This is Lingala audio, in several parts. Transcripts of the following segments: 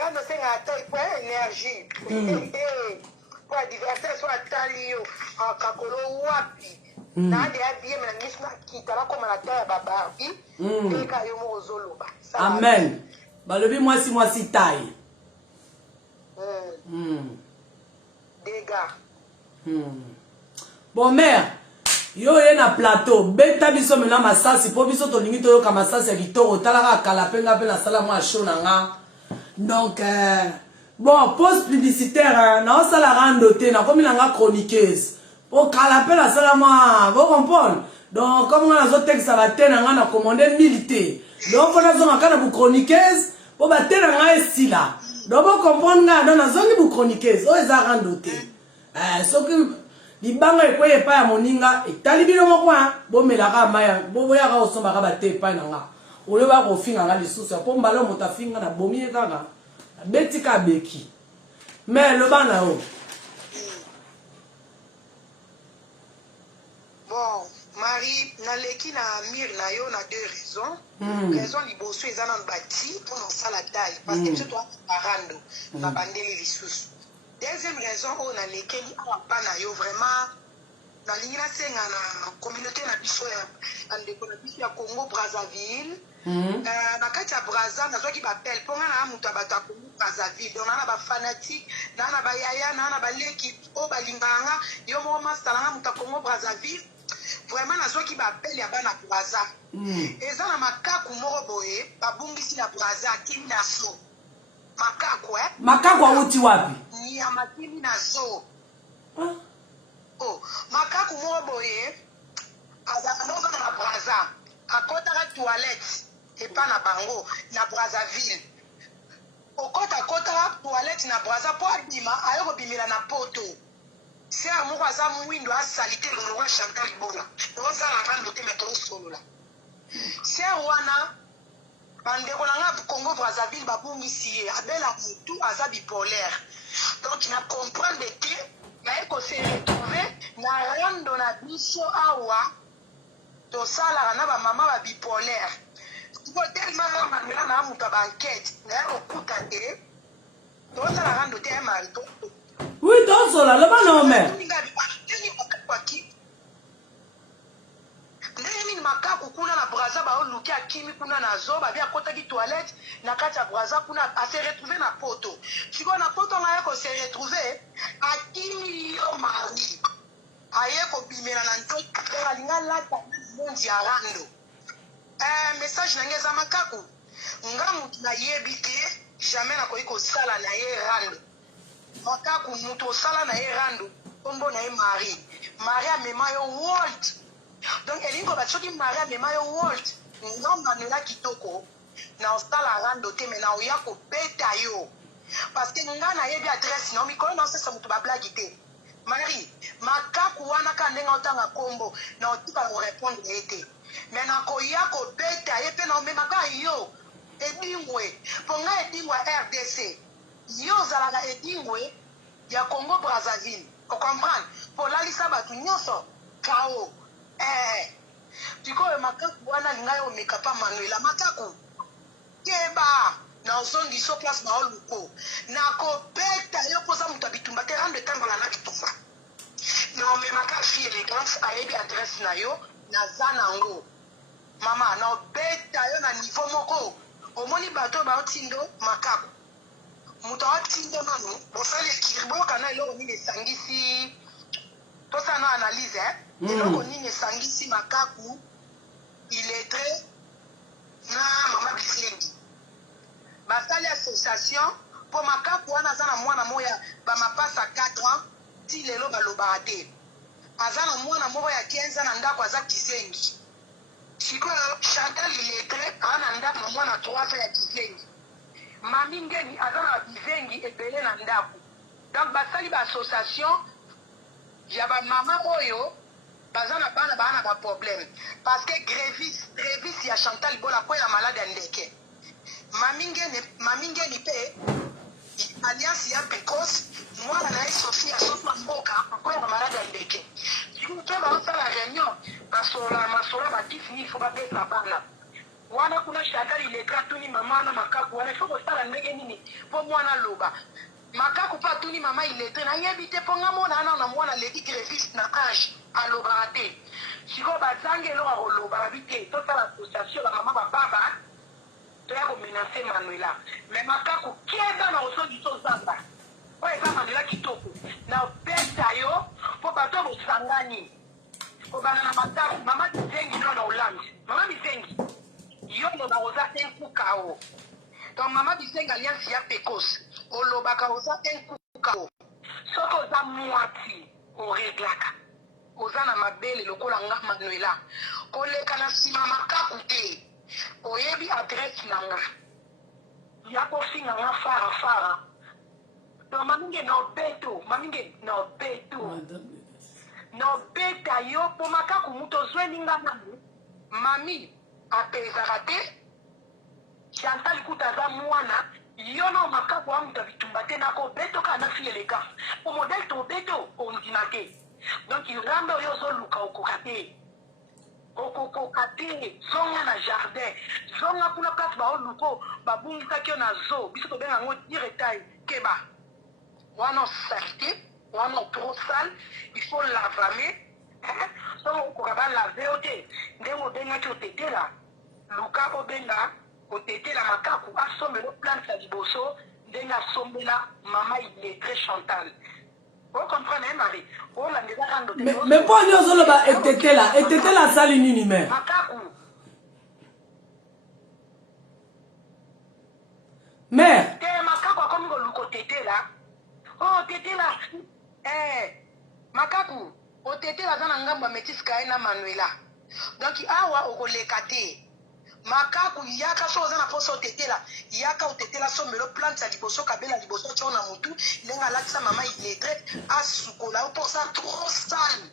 Rando c'est un taille pour énergie. Pour adversaire soit talio en kakolo wapi. Na de abie me na misna kitala comme la terre bababi. Et kayomo ozoloba. Amen. Balobi moi si taille. Dégâts. Bon mère, yo ye na plateau, beta biso mena masasi po biso to lingi to yo ka masasi ya kitoko talaka kala penga pe na sala mo show na nga. Donc bon, pause publicitaire na sala randoté na comme na nga chroniqueuse. Po kala pe na sala mo, vous comprenez? Donc comme on a zo texte ça va tena nga na commander milité. Donc on a zo nga na bu chroniqueuse, po ba tena nga estila. Donc vous comprenez nga donc na zongi bu chroniqueuse, o eza randoté. So que libanga ekoye pa ya moninga etali bino moko bomelaka maya boboyaka osombaka bate epai na nga oyo bakofinga nga lisusu po mbala moto afinga na bomi kaka betika beki mais loba na yo. Bon, Marie, naleki na mire na yo na deux raisons. Raison liboso eza na bati pour na sala taille parce que tu dois parando na bandeli lisusu. Deuxième raison, on a les Kenya à yo vraiment dans l'ingénieur na communauté na biso ya Congo Brazzaville. Na kati ya Brazza na qui m'appelle pour na mutu abata Congo Brazzaville. Donc na ba fanatique, na ba yaya, na ba leki o balinganga yo mo master na mutu Congo Brazzaville. Vraiment na qui m'appelle ya bana Brazza. Eza na makaku moko boye babungisi na Brazza kimi na so. Makaku awuti wapi? Ni ya makini na zo. Makaku moboye azanoga na Brazza. Akota la toilette epa na bango na Brazzaville. Kota la toilette na Brazza po abima ayoko bimila na poto. Se amoko aza mwindo asalite lo wa Chantal Bona. Oza la rando te metro solo la. Se wana bandeko na nga Congo Brazzaville babungisi ye abela mutu aza bipolaire. Donc na comprendre que na eko se retrouver na rando na biso awa to sala na ba mama ba bipolaire. Ko tellement mamela na mutu ba enquête na eko kuta te to sala rando te mari to. Oui, to sala le bana o mère. Ndeni makaku kuna na Brazza ba oluki akimi kuna na zo ba bia kota ki toilette na kati ya Brazza kuna a se retrouver na poto. Siko na poto na yako se retrouver akimi yo mari. Ayeko bimela na ntoto alinga lata mondi ya rando. Message na ngeza makaku. Ngamu na yebi te jamais na koiko sala na ye rando. Makaku muto sala na ye rando. Kombo na ye mari. Mari amema yo world. Donc elingo batsoki Maria mema yo world ngamba nela kitoko na ostala rando te me na oya ko beta yo parce que nga na yebi adresse na mi kono na sesa mutu ba blague te Marie makaku wana ka ndenga otanga kombo na otika ko répondre ete mais na ko ya ko beta ye pe na mema ka yo edingwe ponga edingwa RDC yo zala na edingwe ya Congo Brazzaville o comprendre pour la lisa batu nyoso kao tiko makaku wana linga yo mekapa Manuela makaku keba na ozongi so place na oluko na ko beta yo posa mutu bitumba te rande tango la na bitumba na me maka fi elegance ayebi adresse na yo na zanango mama na beta yo na niveau moko omoni bato ba otindo makaku mutu otindo nanu bosale kirbo kana eloko nini sangisi to sana analyse eloko nini sangisi makaku illettré na mama bisengi basali association po makaku wana za na mwana moya ba mapasa 4 ans ti lelo balobaka te aza na mwana moko ya 15 ans na ndako aza kisengi sikoyo Chantal illettré ana ndako na mwana 3 ans ya kisengi mami ngeni aza na bisengi ebele na ndako donc basali ba association ya ba mama oyo bazana bana ba problème parce que grévis ya Chantal Bola ko ya malade ya ndeke mami ngeni pe alliance ya because mwana na Sophia soma mboka ko ya malade ya ndeke tu ba sala réunion basola masola ba tifini faut ba beta bana wana kuna shakali ileka tuni mama na makaku wana foko sala ndenge nini po mwana loba makaku pa tuni mama iletre na yebi te po ngamona na mwana leki grefis na age aloba ate siko bazange lo aloba babite to sala association la mama baba to ya ko menacer Manuela mais makaku kienda na osogi to zamba po eza Manuela kitoko na pesa yo po bato bosangani po bana na mataku mama Bizengi no na Hollande mama Bizengi yo loba oza enkukao donc mama Bizengi alliance ya pekos olobaka oza enkukao soko oza mwati oreglaka oza na mabele lokola nga Manuela koleka na nsima makaku te oyebi adresse na nga ya kofinga nga farafara donc maminge na obeto maminge na obeto na obeta yo po makaku mutu ozweni nga nanu mami apezaka te Chantal kuta aza mwana yo na makaku wa mutu abitumba te nako obeto kaka na fille élégant o modèle to obeto ondima te donc iranda oyo ozoluka okoka te okokoka te zonga na jardin zonga kuna place baoluko babungisaki yo na zo biso tobenga yango diretail keba wana osalité wana trop sale il faut lavamer donc okoka balave yo te ndenge obengaki otetela luka obenga otetela makaku asombela plante ya liboso ndenge asombela mama illettré Chantal. Vous comprenez, Marie? Mais pour nous, on va éteindre la salle inhumaine. Mais. Makaku, o tete la zana ngamba metis kaina Manuela. Donc awa o kolekate. Makaku yaka so zana poso tete la yaka o tete la so melo plante sa liboso kabela liboso chona mutu lenga lakisa mama illettré asukola pour ça trop sale.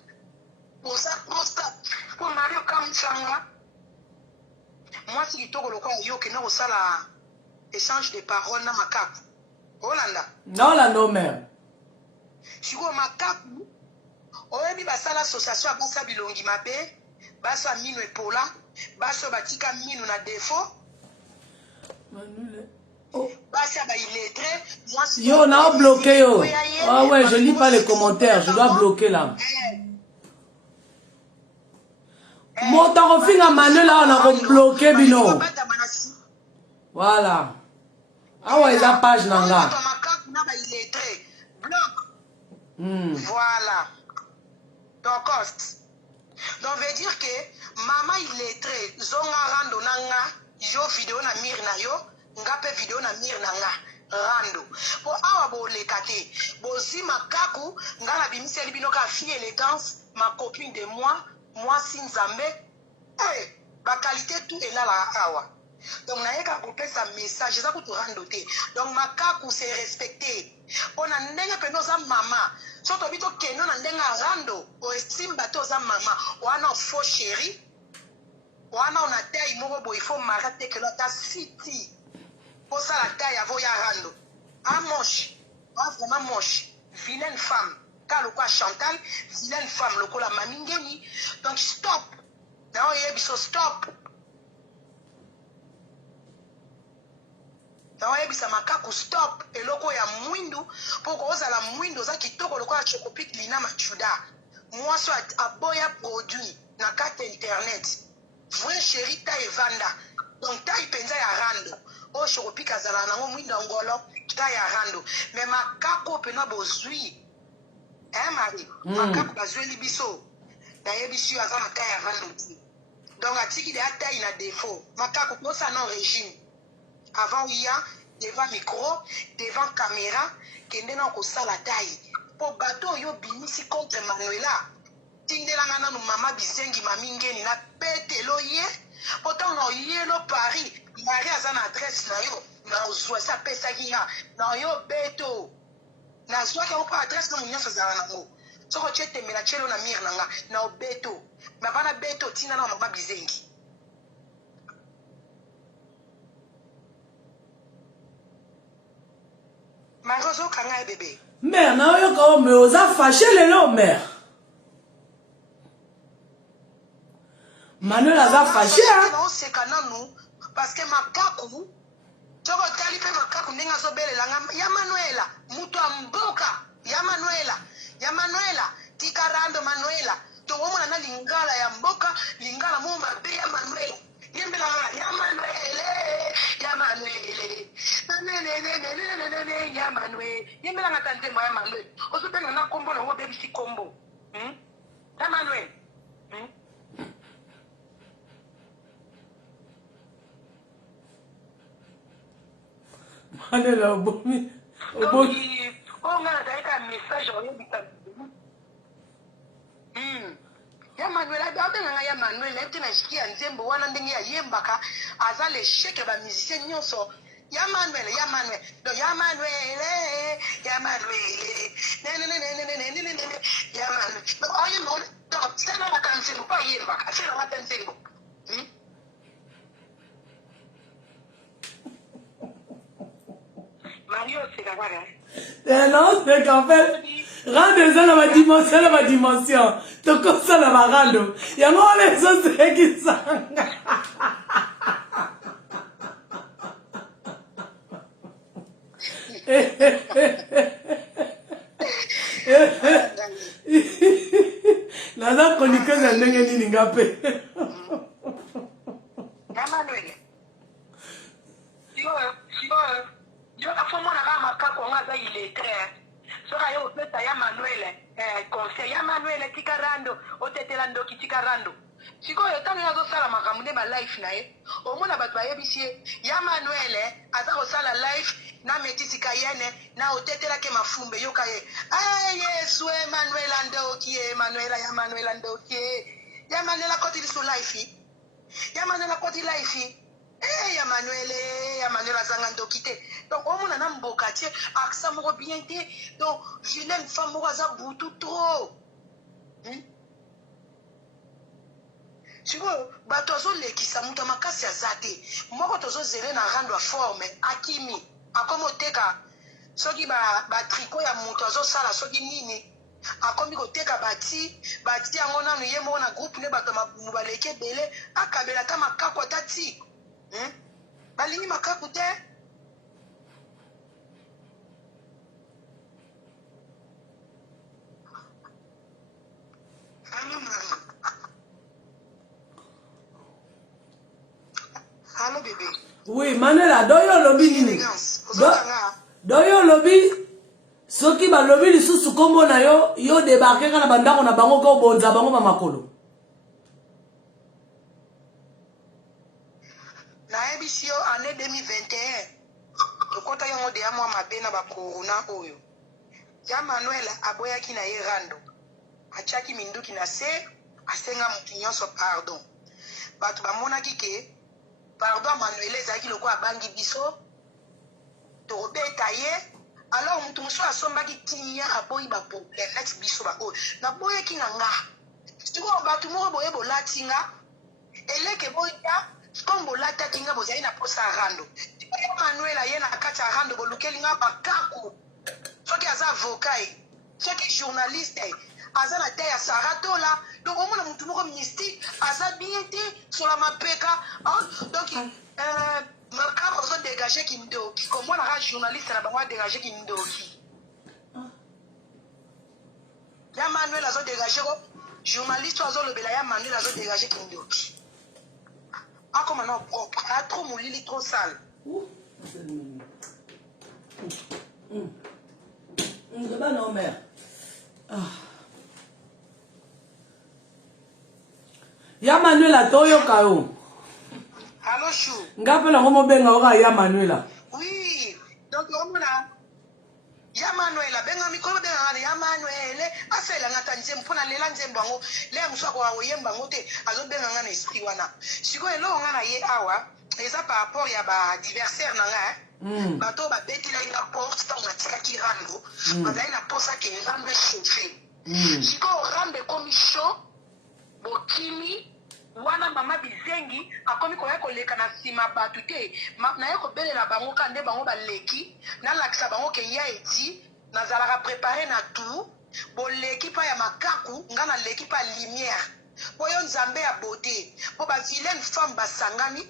Pour ça trop sale. Pour Mario Kamchanga. Moi si kitoko lokwa yo ke na osala échange de paroles na Makaku. Holanda. Non la non même. Siko Makaku oyebi basala association basa bilongi mabe basa mino epola baso batika mino na défaut basa ba illettré moi yo na bloqué yo. Ah ouais, je lis pas les commentaires, je dois bloquer là. Mon temps fin à Manuela on a bloqué bino. Voilà. Ah ouais, la page nanga. Voilà. Donc veut dire que maman illettré zonga rando nanga yo vidéo na mir na yo ngape vidéo na mir nanga rando po awa bo lekate bozi makaku ngala bimiseli bino ka fille élégance ma copine de moi sinzambe ba qualité tout est là la awa donc naeka kopesa message za ko to rando te donc makaku c'est respecté ona ndenge peno za mama so to bito keno na ndenga rando o estime bato za mama wana faux chéri wana on a taille moko bo il faut marate que la ta city pour ça la taille avo ya rando ah moche ah vraiment moche vilaine femme car le quoi Chantal vilaine femme le la mamingeni donc stop now yebi so stop now yebi sa makaku stop eloko ya mwindu poko ozala mwindu za kitoko le quoi chokopik lina machuda moi so aboya produit na carte internet vrai chéri ta evanda donc ta ipenza ya rando o chokopika zala nango mwindu ngolo ta ya rando mais makako pena bozui Marie makako bazweli biso na yebisu azana ta ya rando donc atiki de taille na défaut makako kosa non régime avant il y a devant micro devant caméra kende na ko sala taille po bato yo binisi contre Manuela tindelanga nanu mama Bizengi mamingeni na petelo ye pourtant no yelo Paris Marie azana adresse na yo na ozwa sa pesa kinga na yo beto na zwa ka ko adresse na munyasa zala nango soko chete mela chelo na mir nanga na obeto na bana beto tina na mama Bizengi Marozo kanga bébé mère na yo ko me oza fâché lelo mère Manuela za fâché hein non c'est kananu parce que makaku soko tali pe makaku ndenge azobelela ya Manuela mutu amboka ya Manuela tika rando Manuela to womona na lingala ya mboka lingala mo mabe ya Manuela yembela ya Manuele ya Manuel yembela ngatande mo ya Manuel ozobenga na kombo na ngo bebisi kombo ya Manuel Manuela obomi ngana daika message oyebisa ya Manuel abenga ya Manuel ete na shikia nzembo wana ndenge ayembaka aza le chèque ba musicien nyonso ya Manuel donc ya Manuel ya Manuel donc ayemba donc c'est na kanzembo pa yembaka c'est na kanzembo Mario c'est la non c'est qu'en fait rando ça na ma dimension to comme ça na rando ya ngo les autres qui ça naza chroniqueuse ya ndenge nini nga mpe yo afomona kaka makako nga aza illettré soki yo opesa ya Manuel conseil ya Manuel tika rando otetela ndoki tika rando sikoyo ntango azosala makambo nde balife na ye omona bato bayebisi ye ya Manuel aza kosala life na metisika yene na otetelake mafumbe yoka ye yesu Manuel andoki ye ya Manuel andoki ye ya Manuel akoti lisu life ya Manuel akoti life ya Manuel azanga ndoki te donc omona na mboka tie aksa moko bien te donc vilaine femme moko aza butu trop sikoyo bato azolekisa moto makasi aza te moko tozozele na rando ya forme akimi akomi oteka soki batriko ya moto azosala soki nini akomi koteka bati yango nanu ye moko na groupe ne bato mabumu baleki ebele akabela ata makaku ata ti balingi makaku te Allô bébé. Oui, Manuela, doyo lobi nini? Doyo lobi soki ba lobi lisusu kombo na yo débarquer kana bandako na bango ko bonza bango ba makolo. Na ebisio année 2021. Lokota yango de ya mwa mabe na ba corona oyo. Ya Manuela aboyaki na ye rando. Achaki minduki na se asenga mutu nyonso pardon. Bato bamonaki ke pardon Manuel ezalaki loko abangi biso tobeta ye alors mutu mosusu asombaki tinya aboyi baproblème neti biso baoyo naboyaki na nga sikoyo bato moko boye bolati nga eleke boya comme bolataki nga bozali na posa ya rando ya Manuel aye na kati ya rando bolukeli nga bakaku soki aza avocat soki journaliste aza na te ya saratola donc omona mutu moko mystique aza bien te sola mapeka donc makabo azodégage kindoki komonaka journaliste na bango adégage kindoki ya Manuel azodégage ko journaliste azolobela ya Manuel azodégage kindoki akoma na propre a trop molili trop sale non mère ya Manuela toyoka yo. Allô chou. Ngapela ngomo benga oka ya Manuela. Oui. Donc omona ya Manuela benga mikolo benga ya Manuele afela ngata nzembo pona lela nzembo ngo le musako wa yemba ngote azo benga ngana esprit wana. Siko elo ngana ye awa eza par rapport ya ba adversaire nanga bato ba betila ina porte tant na tikaki rando. Bazali na posa ke rambe chauffer. Siko rambe komi chaud bokimi wana mama bizengi akomi koya koleka na sima batu te na ye kobelela bango kande bango baleki na lakisa bango ke ya eti nazalaka préparer na tout boleki pa ya makaku nga na leki pa lumière po yo nzambe ya beauté po ba vilaine femme basangani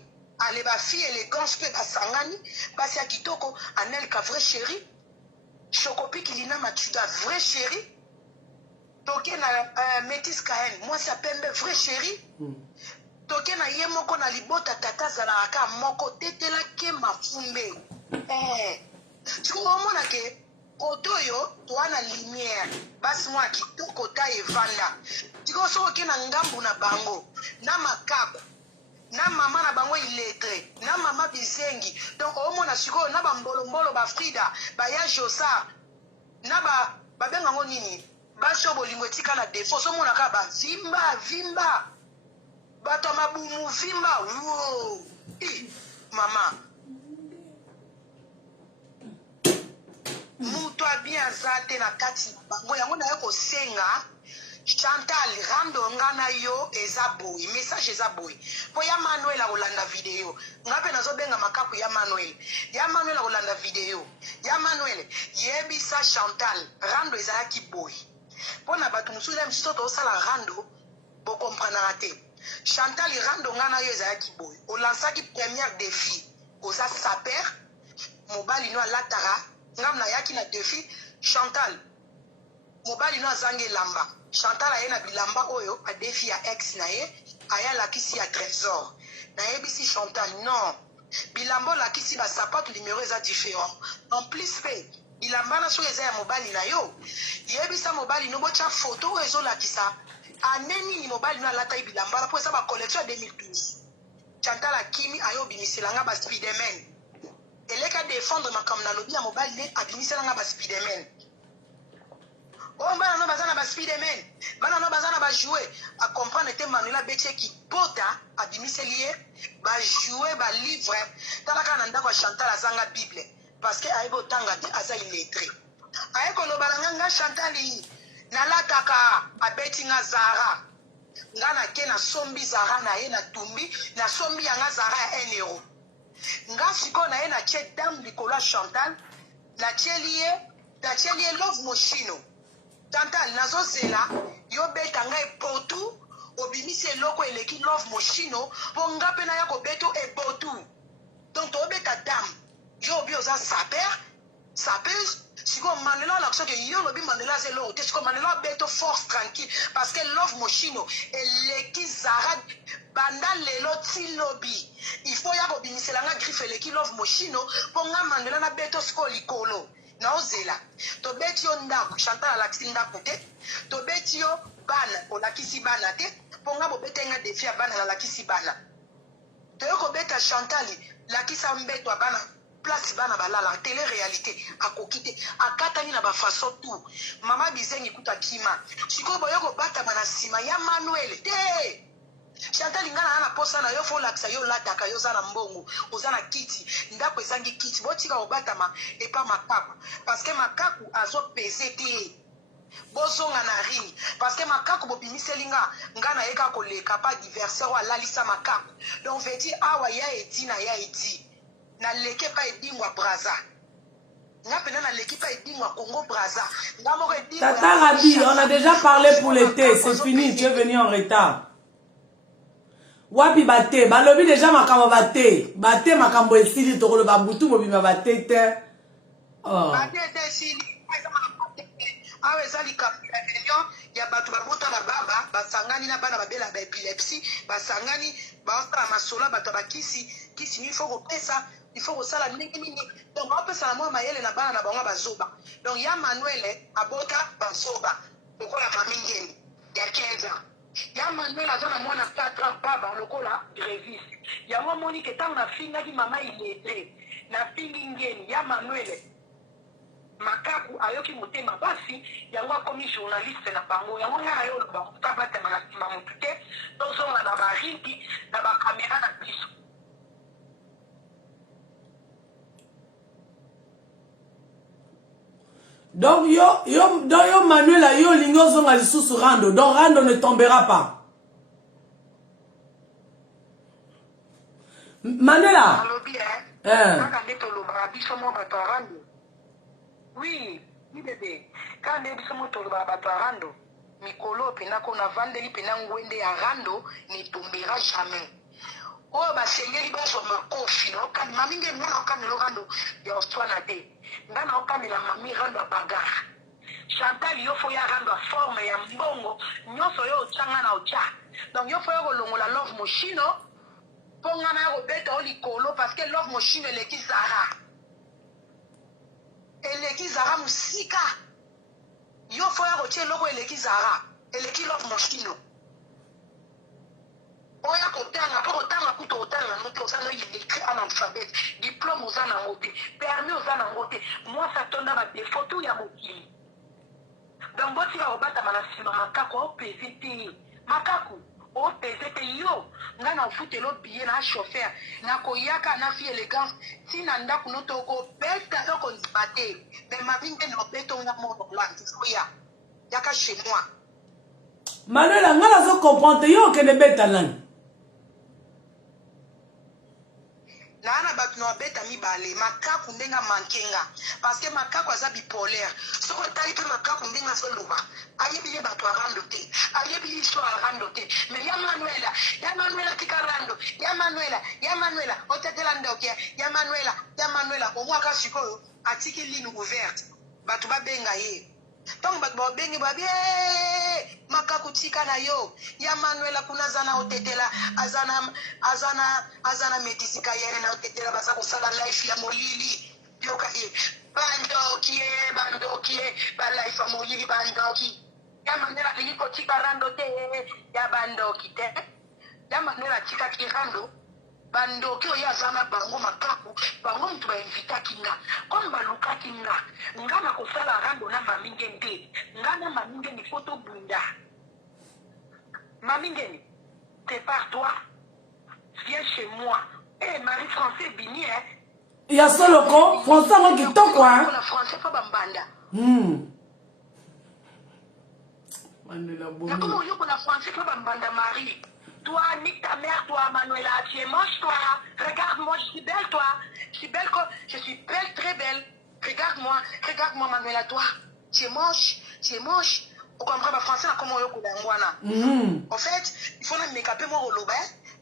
ale bafille élégance mpe basangani basi ya kitoko Anelka vrai chéri Chocopiki Lina Matuda vrai chéri toke na Métis Kahen mwasi ya pembe vrai chéri toke na ye moko na libota tata azalaka moko tetelake mafumbe sikomona ke koto oyo toa na lumière basi mwa kitoko ta evanda tiko soki oke na ngambu na bango na makako na mama na bango iletre na mama bizengi donc omona sikoyo na bambolombolo bafrida baya josa na babengango nini basi oyo bolingo etika na defo somonaka bavimba bato ya mabumu vimba wo mama mutu abi aza te na kati bango yango naye kosenga Chantal rando nga na yo eza boy message eza boy po ya Manuel akolanda video nga mpe nazobenga makapu ya Manuel akolanda video ya Manuel yebisa Chantal rando ezalaki boy mpo na bato mosusu ya misusu tosala rando bokomprenaka te Chantal rando nga na yo ezalaki boy olansaki première défi oza saper mobali no alataka ngam na yaki na défi Chantal mobali no azangi elamba Chantal aye na bilamba oyo adefi ya ex na ye aya lakisi ya trésor na yebisi Chantal non bilamba lakisi basapato numéro eza différent en plus pe bilamba na soki eza ya mobali na yo yebisa mobali no botya photo oyo ezolakisa ane nini mobali no alata ye bilamba mpo eza bacollection ya 2012 Chantal akimi ayo obimiselanga baspiderman eleka défendre makambo na lobi ya mobali ne abimiselanga baspiderman oyo bana no baza na baspiderman bana no baza na bajouer acomprendre te Manuel abeti ekipota abimiseli ye bajouer balivre talaka na ndako ya Chantal azanga bible parce que ayebi otanga te aza illettré aye koloba nga Chantal nalataka abeti nga Zara nga nake nasombi Zara na ye natumbi nasombi yanga Zara ya 1 euro nga sikoyo na ye natie dame likolo ya Chantal natieli ye love moshino Chantal nazozela yo beta ngai potu obimisi eloko eleki love moshino po nga mpe naya kobeta epotu donc tobeta dame yo obi oza sapeuse sikoyo Manuel alakisoki yo lobi Manuel aza eloko te sikoyo Manuel abeto force tranquille parce que love moshino eleki Zara banda lelo ti lobi il faut ya kobimisela nga griffe eleki love moshino po nga Manuel nabeto sikoyo likolo naozela tobeti yo ndako Chantal alakisi ndako te tobeti yo bana olakisi bana te mpo nga bobeta nga defi ya bana nalakisi bana toyo kobeta Chantal lakisa mbeto ya bana place bana balala tele réalité akoki te akatani na bafaçon tout mama bizengi kuta kima sikoyo boyo kobatama na nsima ya Manuel te Chantal ngana na posa na yo fo lakisa yo lataka yo za na mbongo oza na kiti ndako ezangi kiti botika obatama epa makaku parce que makaku azo pese te bozonga na ring parce que makaku bobimiseli nga na yeka koleka pa diversaire alalisa makaku donc veut dire awa ya edi na ya edi na leke pa edingwa Braza nga pena na leki pa edingwa Congo Braza nga moko edingwa Tata Rabi, on a déjà parlé pour l'été, c'est fini, tu es venu en retard. Wapi bate, balobi déjà makambo bate makambo esili tokolo babutu mobima bate te. Oh. Bate te sili, awe zali kapelyon ya batu babota na baba basangani na bana babela ba epilepsie basangani baosala masola bato bakisi kisi il faut kopesa il faut kosala ndenge nini donc baopesa na mwa mayele na bana na bango bazoba donc ya Manuel abota bazoba lokola mamingeni ya 15 ans ya Manuel aza na mwana 4 ans baba lokola Grevis yango moni ke ntango nafingaki mama ilete nafingi ngeni ya Manuel makaku ayoki motema basi yango akomi journaliste na bango yango nga na yo oloba kotabatema na nsima motu te tozonga na barigi na bakamera na biso Donc yo Manuel yo lingo zonga lisusu rando donc rando ne tombera pas. Manuela. alobi kaka nde tolobaka biso mo bato ya rando oui bébé kaka nde biso mo tolobaka bato ya rando mikolo pena ko na vandeli pena ngwende ya rando ne tombera jamais oyo basengeli bazwa makofi naokani maminge nga naokanela rando ya oswana te nga naokanela mami rando ya bagara Chantal yo fo ya rando ya forme ya mbongo nyonso yo otyanga na otya donc yo fo ya kolongola love moshino mpo nga na ya kobeta o likolo parce que love moshino eleki zara mosika yo fo ya kotia eloko eleki zara eleki love moshino oya kotanga mpo kotanga kuta otanga nango te oza no écrit en alphabet diplôme oza nango te permis oza nango te mwasi atonda badefo tu ya mokili donc botika kobatama na nsima makaku opese te makaku opese te yo nga na ofutela obiye na chauffeur nakoyaka na fi élégance ntina ndako no tokobeta yo kondima te me maminge na obeta onga monololandi oya yaka chez moi Manuela nga nazokomprendre yo okende beta nani naana bato na babeta mibale makaku ndenge amankenga parce que makaku aza bipolaire soko otali mpe makaku ndenge azoloba ayebi ye bato arando te ayebi ye histoire arando te mais ya manuela tika rando ya manuela otetela ndokia ya manuela omwaka sikoyo atiki ligne ouverte bato babenga ye ntango bato babengi babi makaku tika na yo ya manuela kuna aza na otetela aza na metisika yere na otetela baza kosala life ya molili yoka ye bandoki ye balife ya molili bandoki ya manuela alingi kotika rando te ya bandoki te ya manuela atikaki rando bandoki oyo aza na bango makaku bango mutu bainvitaki nga comme balukaki nga na kosala rando na mamingeni te nga na mamingeni fo tobunda mamingeni prépare-toi viens chez moi Marie français bini ya soloko français ngo kitoko na français fa bambanda Manuela bomi comment yo na français fa bambanda Marie. Toi, nique ta mère, toi, Manuela, tu es moche, toi. Regarde-moi, je suis belle, toi. Je suis belle, très belle. Regarde-moi, Manuela, toi. Tu es moche. Au comprend, français, comment on en fait, il faut me caper mon roloba.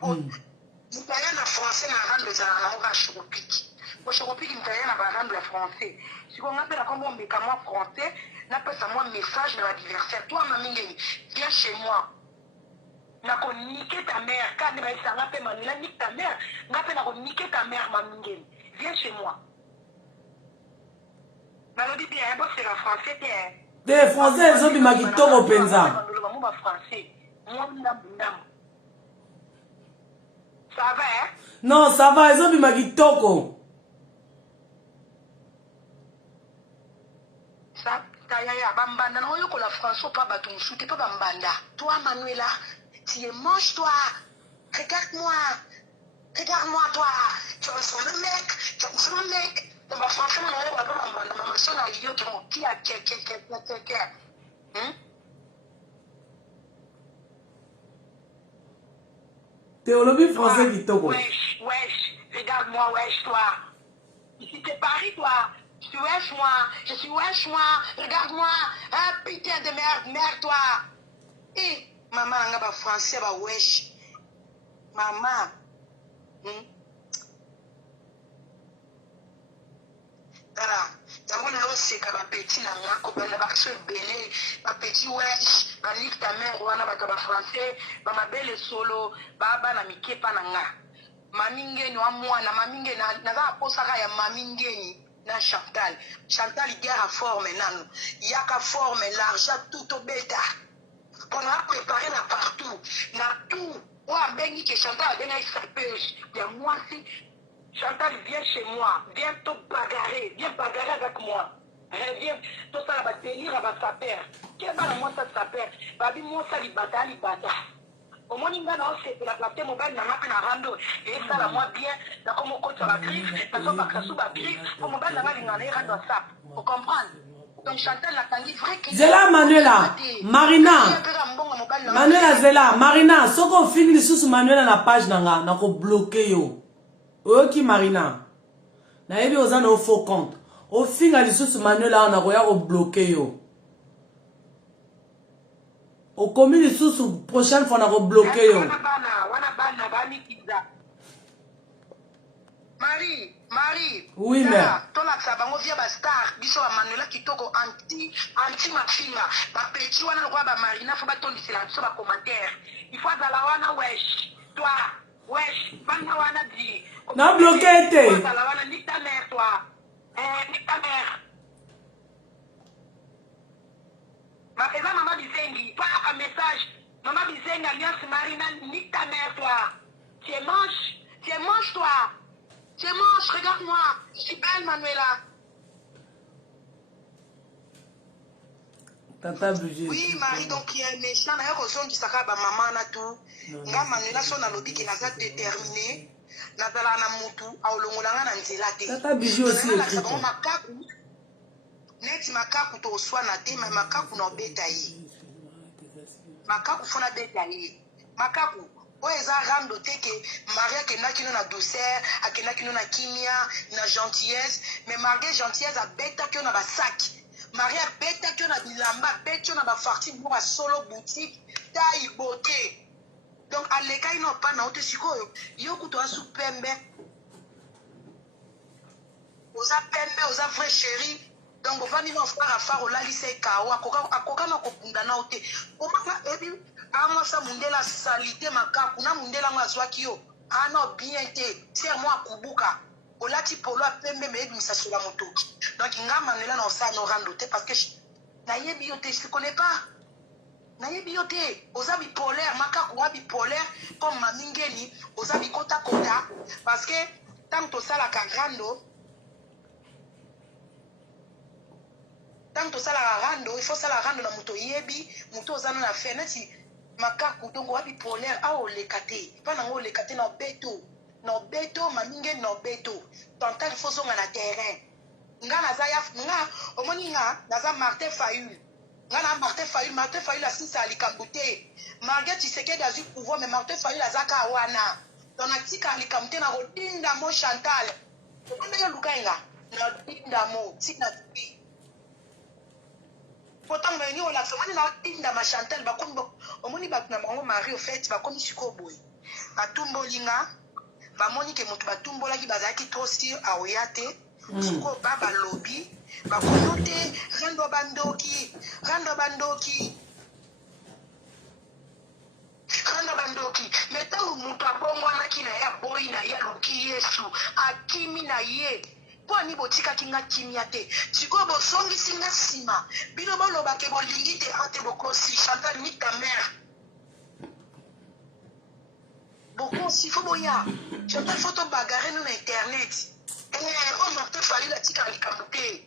Il parle en français, dans rendre les arabes à choropiki. Au choropiki, il parle en rendre le français. Si on appelle comme on met moi français, n'appelle ça moi message de l'adversaire. Toi, Mamingeni, viens chez moi. Nako niquer ta mère, quand il va s'arrêter, Manuela, nique ta mère. Nako niquer ta mère, Mamingeni. Viens chez moi. Malodi bien, bon, c'est la français, des français, ils ont dit Magitoro Penza. Ça va, hein? Non, ça va, ils ont dit Magitoko. Ça, Tayaya, Bambanda, non, yoko la France, pas baton, t'es pas Bambanda. Toi, Manuela, tu es moche, toi. Regarde-moi, toi. Tu ressembles à un mec. Dans ma France, on a Bambanda, ma soeur a dit qui a Théologie français Kitoko. Wesh, regarde-moi, wesh, toi. Ici, t'es Paris, toi. Je suis wesh, moi. Regarde-moi. Ah, putain de merde, toi. Maman, on a français, wesh. Maman. Voilà. D'abord, là, c'est que ma petite, là, on a baksho belé, ma petite, wesh, ma livre ta mère, on a ba français, ma belle solo, baba na mike pa na nga. Mamingeni wa mwana, mamingeni na za posaka ya mamingeni na Chantal. Chantal guerre à forme nano. Yaka forme l'argent tout au bêta. On a préparé là partout, na tout. Wa bengi que Chantal a donné sa pêche. De moi si Chantal, viens chez moi, viens te bagarrer avec moi. Viens, tout ça va délire avec sa père. Qu'est-ce que moi ça sa père? Babi moi ça libata. Au moins il m'a lancé la plateau mobile n'a pas na rando et ça la moi bien, na comme on compte la griffe, na comme ça sous la griffe, pour mobile n'a pas ngana rando ça. Vous comprenez? Donc Chantal la tangi vrai que Zela Manuela, Marina. Manuela Zela, Marina, soko fini sous Manuela na page nanga, na ko bloquer yo. Oki Marina. Na yebi oza na faux compte. O finga lisusu Manuela na ko ya ko bloquer yo. O komi lisusu prochaine fois na ko bloquer yo. Wana bana bani kiza. Marie. Oui, mère. Ton accès bango via ba star, biso ba Manuela kitoko anti mafinga. Ba petit wana roi ba Marina faut ba tondisi la biso ba commentaire. Il faut la wana wesh. Toi, wesh, bana wana di. Na bloqué été. La wana nique ta mère toi. Nique ta mère. Ma eza maman Bizengi, pas un message. Maman Bizengi alliance Marina, nique ta mère toi. Tu es moche toi. Tu es moche, regarde-moi. Je suis belle, Manuela. Tata budget. Oui, Marie, donc il y a un méchant. Il y a un son qui s'appelle maman na tout. Nga Manuela son a lobby qui n'a pas déterminé. Nazala na mutu, a olongolanga na nzela te. Tata budget aussi écrit. Neti makaku to oswa na te, mais makaku na obeta ye. Makaku fona beta ye. Makaku. Oyo eza rando te ke Marie akendaki no na douceur, akendaki no na kimia, na gentillesse, mais Marie gentillesse abetaki yo na basaki. Marie abetaki yo na bilamba, abeti yo na bafarti moko ya solo boutique, taille beauté. Donc alekai no pa na ote sikoyo, yo kuto asu pembe. Oza pembe, oza vrai chéri. Donc ovani no frère afar olali se kawa, akoka na kopunda na ote. Omanga ebi Amo sa mundela salite makaku na mundela ngazwaki yo ano bien te ser moi kubuka olati polo apembe me ebimisa sur la moto. Donc nga Manuela na osa no rando te parce que na yebi yo te, je connais pas. Na yebi yo te, oza bipolaire makaku wa bipolaire comme mamingeni oza bikota kota parce que tant to sala ka rando il faut sala rando na moto yebi moto ozana na fenêtre makaku donc wabi polaire a olekate pana ngo olekate na beto maminge na beto tantal foso nga na terrain nga naza ya nga omoni nga naza Martin Fayulu nga na Martin Fayulu asisa likambote Marguerite Tshisekedi azwi pouvoir mais Martin Fayulu azaka wana donc natika likambote na rodinda mo Chantal omona yo lukainga na rodinda mo tika tipi pourtant mais on la famille na tinda ma Chantal ba comme omoni ba na bango Marie au fait ba comme siko boy ba tumbolinga ba moni ke mutu ba tumbola ki bazaki trop sur a oyate siko baba lobby ba konote rando bandoki mais tant mutu abongo na kina ya boy na ya loki Yesu akimi na ye Poni botika kinga kimia te. Siko bo songi singa sima. Bino bolo ba ke bo lingi te ate boko si Chantal ni ta mère. Boko si fo boya. Chantal photo bagarre no na internet. On m'a fait fallu la tika likamote.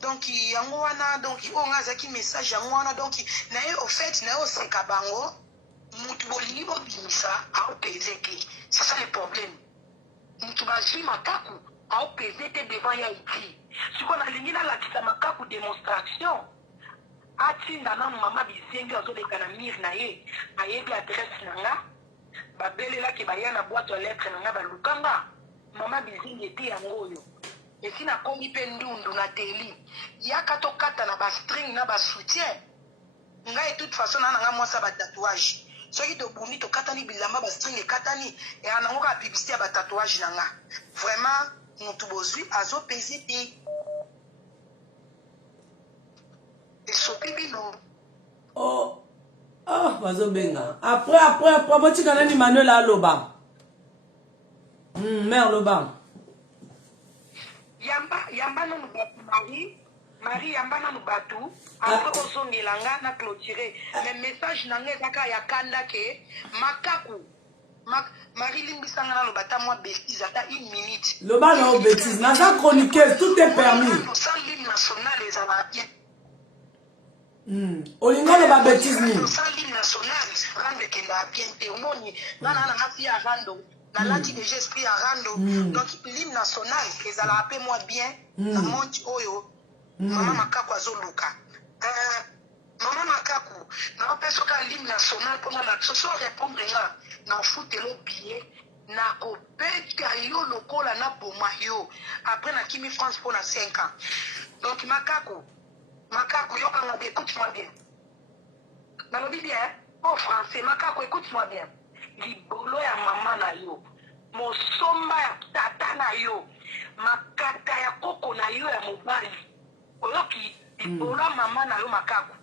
Donc yango wana donc on a zaki message yango wana donc na e au fait na o seka bango. C'est ça le problème. Mutubasi makaku a pesé devant Haïti. Si on a ligné la tita makaku démonstration, ati nana maman Bizengi azo de kanamir nae, aye bi adresse nanga, ba belle la ke ba ya na boîte aux lettres nanga ba lukanga, maman Bizengi était yangoyo. Et si na komi pe ndundu na teli, yaka to kata na ba string na ba soutien. Nga de toute façon na nga moi ça ba tatouage. Soki to bumi to katani bilamba ba string e katani et anango ka publicité ba tatouage nanga. Vraiment mutu bozui azo peser te. Et sopi bino. Oh bazo benga. Après boti kanani Manuel aloba. Mère loba. Yamba no Marie yamba na batu après osongelanga na clôturer mais message nanga ezaka ya kanda ke makaku Marie limbisanga na lobata moi bêtise ata 1 minute loba no bêtise na ça chroniqueuse tout est permis ça l'hymne national ezala bien olinga loba bêtise ni ça l'hymne national rande kenda bien te omoni nana na fi ya rando na lati déjà esprit ya rando donc l'hymne national ezala appelé moi bien na monti oyo Mama Makaku azoluka. Mama Makaku, na opeso ka l'hymne national pour na soso répondre nga na foute lo billet na kopeka yo lokola na boma yo après na kimi France pour na 5 ans. Donc Makaku yo kanga écoute-moi bien. Na lobi bien, Oh, français, Makako, écoute-moi bien. Libolo ya maman na yo. Mosomba ya tata na yo. Makata ya koko na yo ya mobali. Oyoki, libolo ya maman na yo Makako.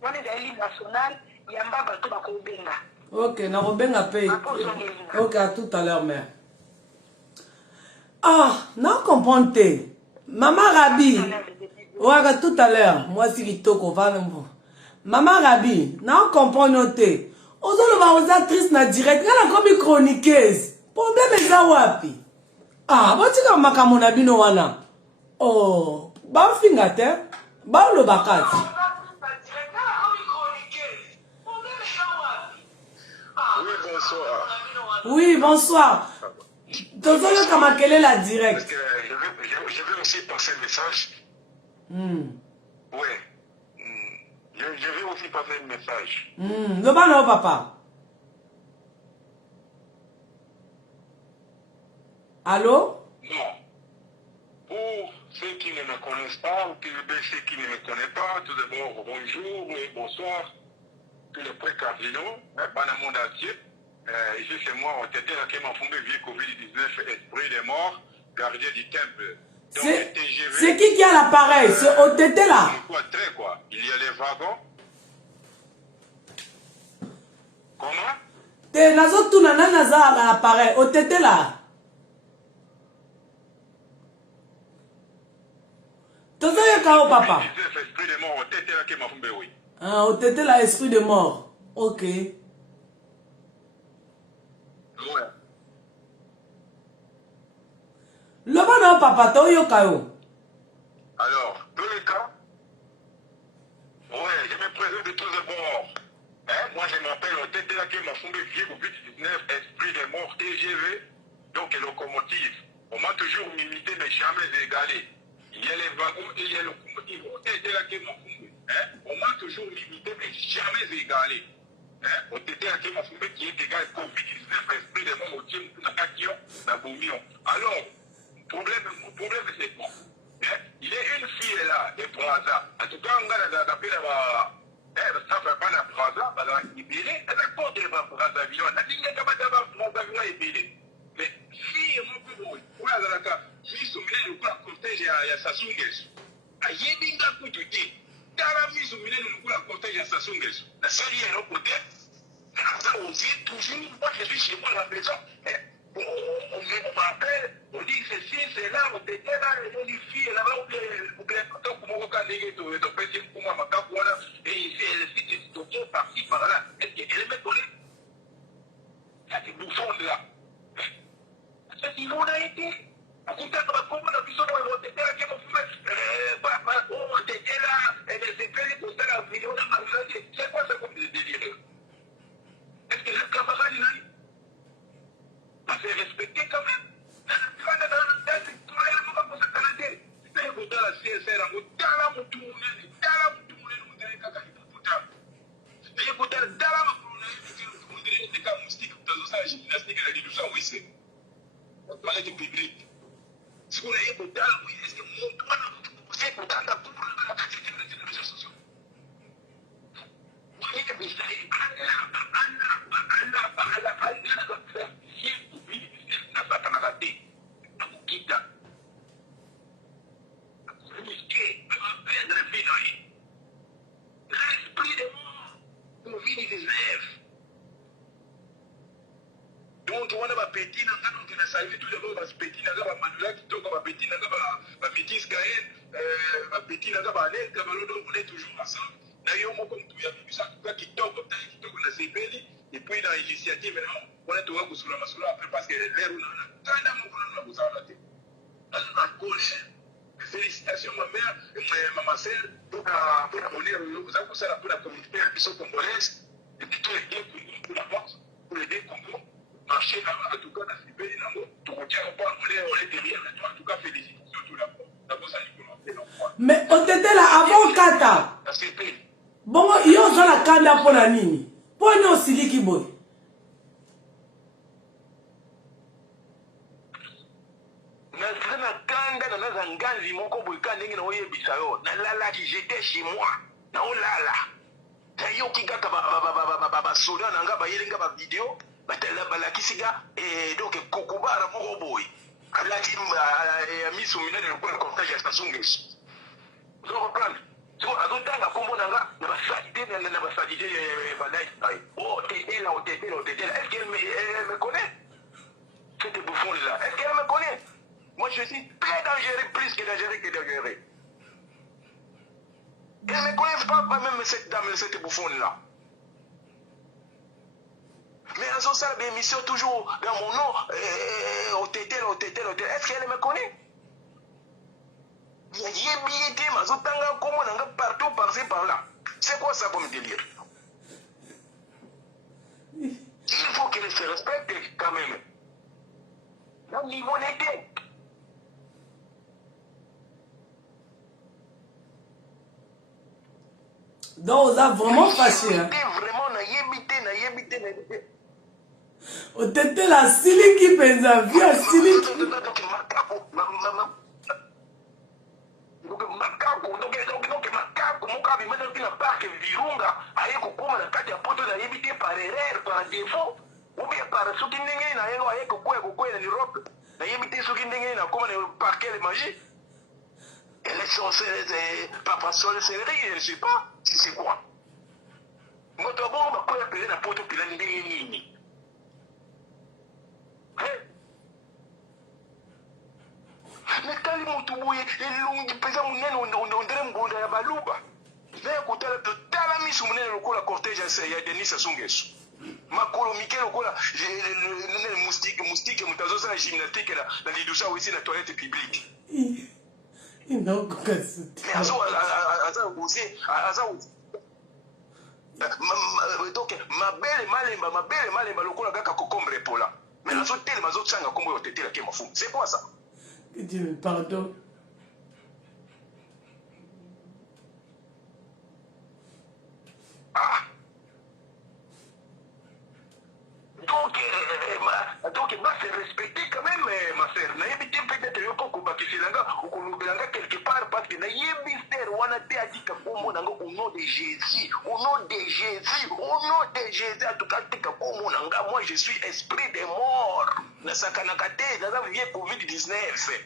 Wana da hili national, yamba bato bakobenga. Ok, na kobenga pe. Ok, à tout à l'heure, mère. Ah, non, comprends te. Maman Rabi. Ouais, tout à l'heure. Moi, si kitoko, va le mot. Maman Rabi, non, comprends te. Ozolo va aux actrices na direct. Y'a la comme chroniqueuse. Problème est ça wapi. Ah, bon, tu as makamon na bino wana. Oh, ba finga te. Ba lo bakati. Oui, bonsoir. Oui, bonsoir. Tozolo kamakele la direct. Parce que je vais aussi passer le message. Oui. Je vais aussi passer le message. Le ban papa. Allô? Non. Pour ceux qui ne me connaissent pas, ou ceux qui ne me connaissent pas, tout d'abord, bonjour et bonsoir. Tous les prêts cardinaux, dans le monde entier. Ici, c'est moi, on était là qui m'a fondé vieux Covid-19, esprit des morts, gardien du temple. C'est qui a l'appareil? C'est OTT là? Quoi. Il y a les wagons. Comment? T'es nazo tout nana naza à l'appareil. OTT là? Tozo yeka o papa? Esprit des morts, OTT là qui m'a fondé, oui. Ah, OTT là, esprit de mort. Ok. Ouais. Le bon papa, t'as eu au alors, dans le cas, ouais, je me présente de tous les bords. Hein? Moi, je m'appelle OTT là qui m'a fondé vieux Covid-19, esprit des morts, TGV, donc locomotive. On m'a toujours limité, mais jamais égalé. Il y a les wagons et il y a le locomotive. OTT là qui m'a fondé. Hein? On m'a toujours limité, mais jamais égalé. Hein? OTT là qui m'a fondé qui est égal Covid-19, esprit des morts, au team, na Bomion. Alors, mon problème c'est quoi? Il y a une fille là, de Braza. En tout cas, on a appelé ça fait pas la Braza, elle a libéré, elle a porté le Braza Villon. Elle a dit qu'elle a Braza Villon libéré. Mais fille, mon plus beau, pour la cas, fille soumise le coup à cortège à Sassungesu. A Yedinga Kututi, Tara mise au milieu le coup à cortège à Sassungesu. La série est au côté. Ça aussi, toujours, moi je suis chez moi à la maison. On m'appelle, on dit ceci, c'est là, on était là, on dit fille, là-bas, on bien content pour moi, quand les gens sont petits, pour moi, ma cape, voilà, et il fait le site de stocker par-ci, par-là. Est-ce qu'elle est méthode? Ça, c'est bouffon de là. C'est qu'ils ont été. En tout cas, comme on a vu ça, on était là, qui m'ont fait, on était là, et c'est que les posters à vidéo, on a vu, c'est quoi ça comme délire? Est-ce que le camarade, il a eu? Ça fait respecter quand même. Donc, on a petit, on a salué tout d'abord, petit, on a Manuela qui toque, petit, on a Métis Gaël, petit, on a Ballet, on est toujours ensemble. D'ailleurs, moi, comme tout, il y a ça qui toque, on a CPL, et puis dans l'initiative, on est toujours sur la massoula après parce que l'air, on a quand même, on a besoin de la on a colère. Félicitations, ma mère, ma soeur, pour la communauté congolaise, et puis tous les deux pour la force, pour les deux Congo, marcher en tout cas dans ces pays, tout le temps, on est derrière, en tout cas, félicitations tout d'abord. Mais on était là avant Kata. Bon, il y a la kanda pour la nini. Pour nous, Siliki Boy. J'étais chez moi. yo kikaka basoda na nga bayelenga ba video balakisi nga donc kokobara moko boye alati miso minene lokola cortège ya Sassou Nguesso ozo comprendre siko azotanga kombo na nga na basalite ba lifestyle otetela est-ce qu'elle me connaît cette bouffonne là est-ce qu'elle me connaît? Moi je suis très dangereux, plus que dangereux. Elle ne me connaît pas même cette dame, cette bouffonne là. Mais elles ont ça l'émission toujours dans mon nom, Otetel. Est-ce qu'elle me connaît? Il y a des billets, partout, par-ci, par-là. C'est quoi ça comme délire? Il faut qu'elle se respecte quand même. Dans niveau n'était. Donc, on a vraiment fâché. Hein? Vraiment, on t'était la siliki penza, via siliki. Elle est sorcellerie, papa sorcellerie, je ne sais pas si c'est quoi. Moi, tu as bon, on va appeler la porte de l'année. Mais quand les moutououés, les longs du président, on dirait Mbonda ya Baluba. Mais écoutez, la mise sur le cortège, il y a Denis Sassou Nguesso. Makolo Mikel, le moustique, mutazosa la gymnastique, la lidoucha aussi, la toilette publique. Non, mais donc ma belle malemba lokola kaka kokombre pola mais nazo telema zo tsanga kombo yo tetela ke mafu c'est quoi ça? Dieu me pardonne. Donc va se respecter quand même ma sœur. Nayebi peut-être yo ko bakishelanga ukolubelanga quelque part parce que nayebi sœur wana te atika kombo nanga au nom de Jésus. Au nom de Jésus en tout cas tika kombo nanga moi je suis esprit des morts. Na sakanaka te na vie COVID-19.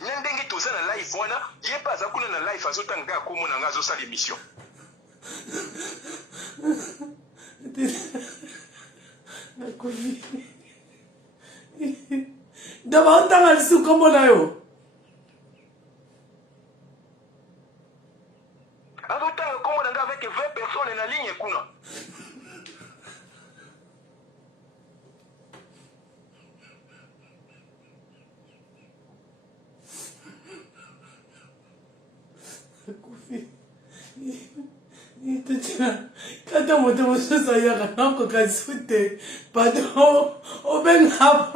Ndenge toza na live wana ye pas akuna na live azotanga komo na ngazo sa l'émission nakoli daba otanga lisu kombo na yo azotanga komo na nga avec 20 personnes na ligne kuna kata moto mosusu ayaka nakoka su te pardon obenga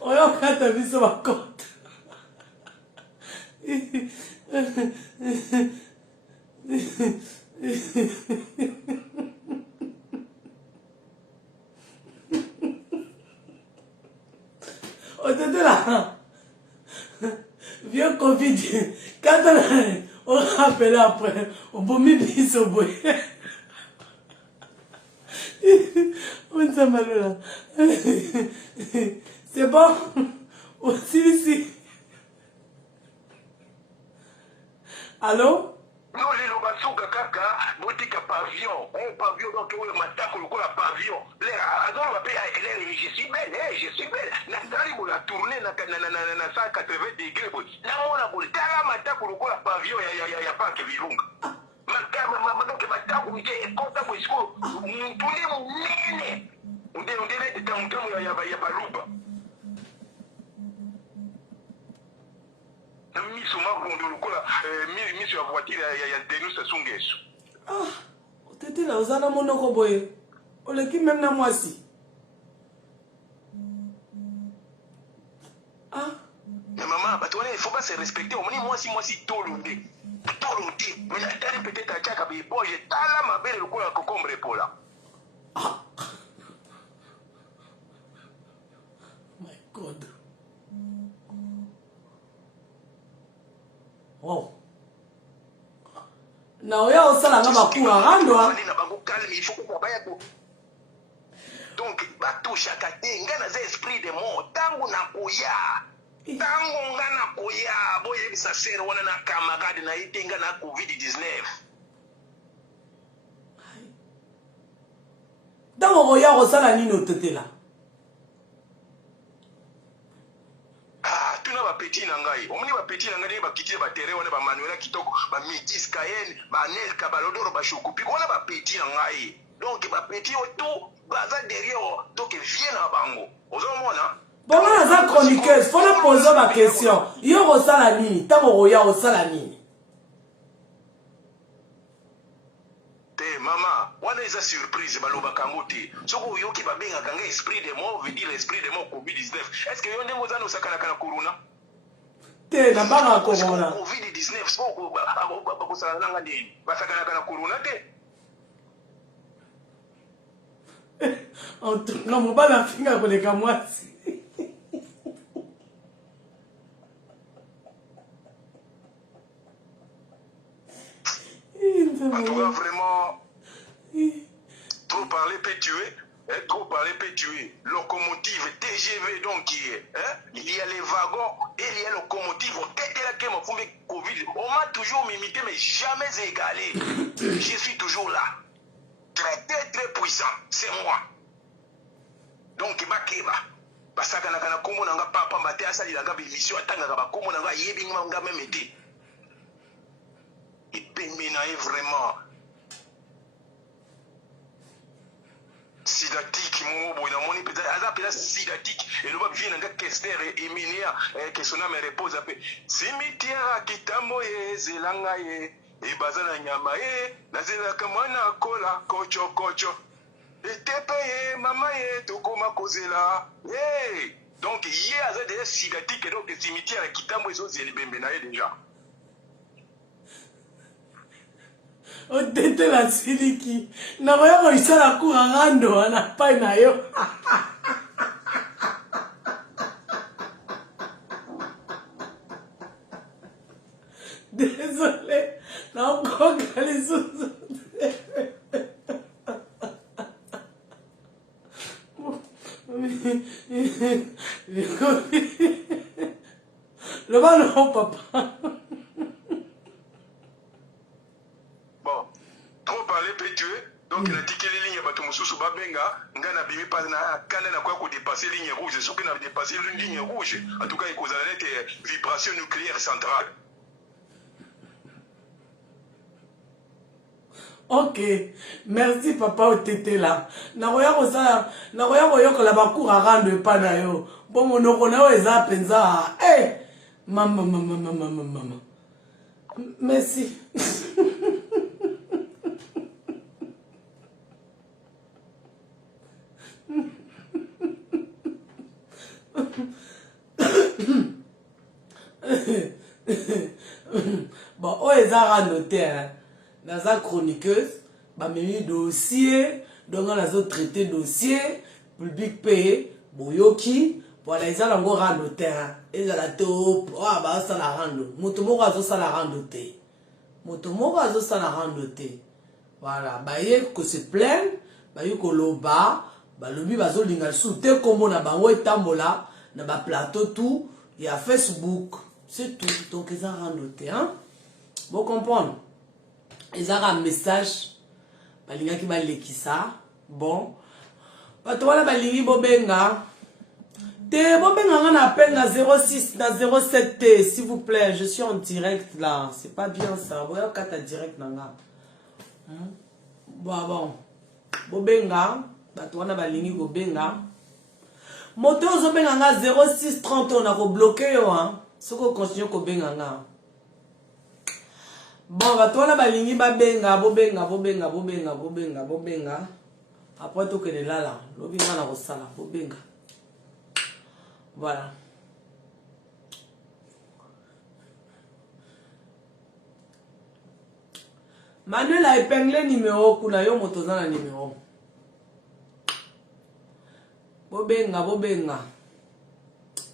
oyo kata biso bakota otetela vieux covid kata on rappelle après, on peut me dire on s'en va là. C'est bon? Aussi ici. Allô? Non, les lobasuka kaka, botika pavillon, un pavillon donc où le matako le la pavillon. Les azon va payer je suis belle, Nathalie pour la tourner na 180 degrés. Na mona pour tala matako le la pavillon ya pas que virunga. Matako mje kota kwa isko, mtuni munene. Ndele tamu ya Baluba. Miso mabondo lokola miso ya voiture ya Denis Sassou Nguesso. Otetela ozana monoko boye. Oleki même na mwasi. Mais maman, il faut pas se respecter. On dit moi si tolonde. Mais la peut-être à Tchaka Bibo, j'ai tala ma belle lokola cocombre pour là. God. Oh. Na oya osala nga bakura rando ha. Donc batouchaka te nga naza esprit de mort tango nakoya tango nga nakoya boyebisa sere wana na camarade na ye te nga na covid-19 ntango oya kosala nini otetela tuna bapeti na ngai omoni bapeti na ngai ndenge bakitile batere wana bamanuela kitoko bamitis kayenne banelka balodoro bashokopi wana bapeti na ngai donc bapeti oyo to baza derrière donc vie na bango ozomona bongo naza chroniqueuse fona pose baquestion yo kosala nini ntango oya kosala nini te mama wana eza surprise balobaka yango te soki oyoki babengaka nga esprit de mort veut dire esprit de mort covid-19 est ce que yo ndenge oza na osakanaka na corona te nabanga corona covid-19 soko bakosala nanga nini basakanaka na corona te entoutcas mobali afinga koleka mwasi en tout cas vraiment trop parler peut tuer trop parler peut tuer locomotive TGV donc il y a les wagons et il y a locomotive otetelaki mafumbi covid on m'a toujours imité mais jamais égalé je suis toujours là très puissant c'est moi donc bakeba basakanaka na kombo na nga papa mbate asalilanga bémission atangaka bakombo na nga ayebi nga meme te epembe na ye vraiment sidatique moko boye namoni mpenza aza mpenza sidatique eloba vie na nga kester eminia kesona me repose mpe simitiere kitambo ye ezelanga ye ebaza na nyama ye nazelaka mwana kola kochokocho etepe ye mama ye tokoma kozela ye donc ye aza deja sidatique donc simitiere kitambo ezozela ebembe na ye deja otetela siliki nakoya koisala kuranga ndoa na pai na yo désolé naokoka lisusu loba no papa donc natikeli ligne ya bato mosusu babenga ngai nabimi mpasi na kanda nakoya kodepase ligne rouge soki na depase ligne rouge en tout cas ekozala nete vibration nucléaire centrale ok merci papa otetela nakoya koyokola bakura rando epa na yo mpo monoko na yo eza mpenza mama merci bon oyo eza rando te naza chroniqueuse bamemi dossier donc nazotraite dossier public mpe boyoki voilà eza nango rando te ezala te baosala rando moto moko azosala rando te voilà baye kose plaindre baye koloba balobi bazolinga lisusu te kombo na bango etambola na baplateau tout ya Facebook c'est tout donc eza rando te bo comprendre ezaka un message balingaki balekisa bon bato wana balingi bobenga te bobenga nga na appel na 06 na 07 te s'il vous plaît je suis en direct là c'est pas bien ça boya kata direct na nga bon bobenga bato wana balingi kobenga moto ozobenga nga 06 30 on a kobloqué yo soki ocontinue kobenga nga bon bato wana balingi bobenga après tokende lala lobi nga na kosala bobenga voilà Manuel a épinglé numéro kuna yo moto oza na numéro bobenga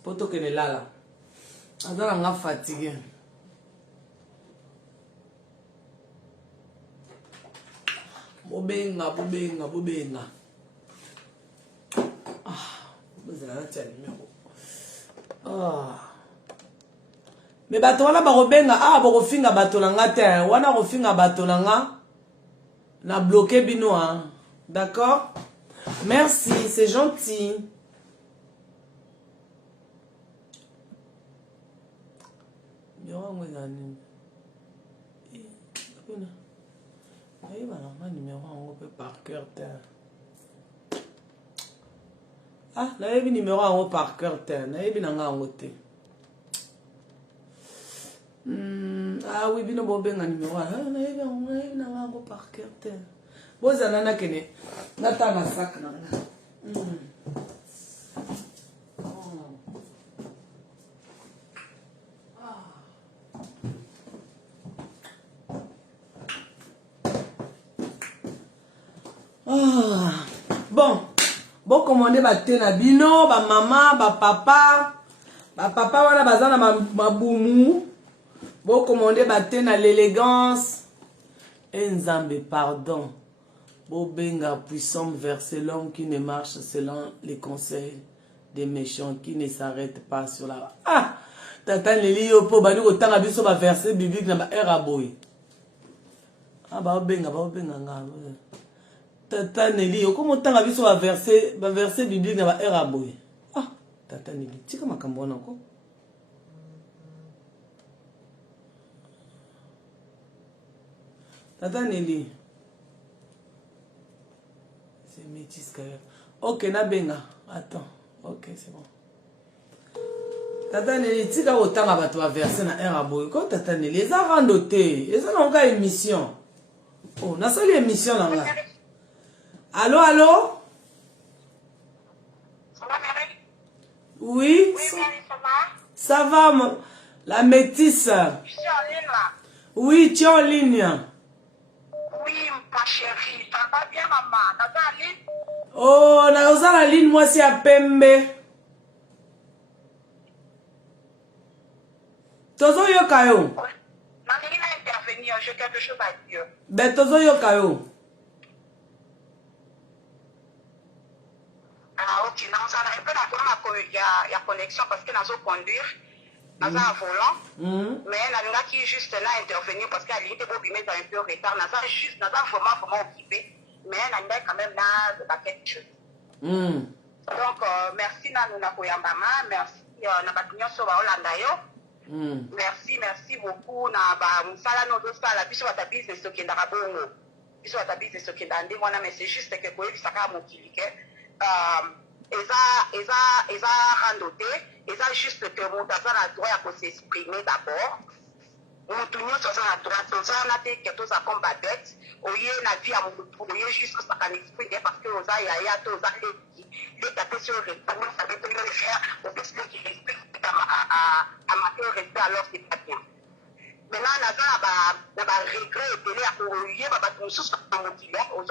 poto kene lala azala nga fatigué bobenga bozala nati ya numéro me bato wana bakobenga bokofinga bato na nga te wana kofinga bato na nga na bloqué bino d'accord merci c'est gentil numéro eza nini ayeba nanga numéro yango mpe par cœur te nayebi numéro yango par cœur te nayebi nanga yango te oui bino bobenga numéro nayebi nanga yango par cœur te bozala nakene ngata na sac nanga bon bokomande bate na bino bamama bapapa wana baza na mabumu bokomande bate na l'élégance et nzambe pardon bobenga puissant verser l'homme qui ne marche selon les conseils des méchants qui ne s'arrête pas sur la tata leli yo po bani kotanga biso ba verset biblique na ba era boy babenga nga tata Nelly comment tanga biso ba verset biblique na ba era boy tata Nelly tika makambo wana ko tata Nelly c'est métis quand même ok na benga attends ok c'est bon tata Nelly tika otanga bato ba verset na era boy ko tata Nelly eza rando te eza na nga émission nasali émission na nga allô oui ça va la métisse Je suis en ligne là. oui tu es en ligne Oui, ma chérie, ça va bien, maman? T'as en ligne? naoza na ligne mwasi ya pembe tozoyoka yo Nangi na intervenir, j'ai quelque chose à dire. ben tozoyoka yo Ok, non, ça n'a pas d'accord, il y a connexion parce que nous allons conduire, nous avons un volant, mais nous avons juste là intervenir parce qu'à l'idée de vous mettre un peu en retard, nous avons juste, nous avons vraiment occupé, mais nous avons quand même là quelque chose. Donc, merci na nous maman, merci na batunyo so ba Olanda yo. Merci beaucoup na ba musala no do sala biso ba business to kenda kabongo. Biso ba business to kenda ndi mwana mais c'est juste que ko ebisa ka mokili ke eza randoté, eza juste que mon aza na droit ya ko s'exprimer d'abord. Mutu nyonso aza na droit toza na te ke toza combattre oye na vie ya mutu oye juste ça kan exprimer parce que oza ya toza les tapés sur le restaurant, ça veut dire le faire au plus qui respecte à ma respect alors c'est pas bien. Maintenant, on a un regret et télé à corriger, on a tout ça dans mon client, on a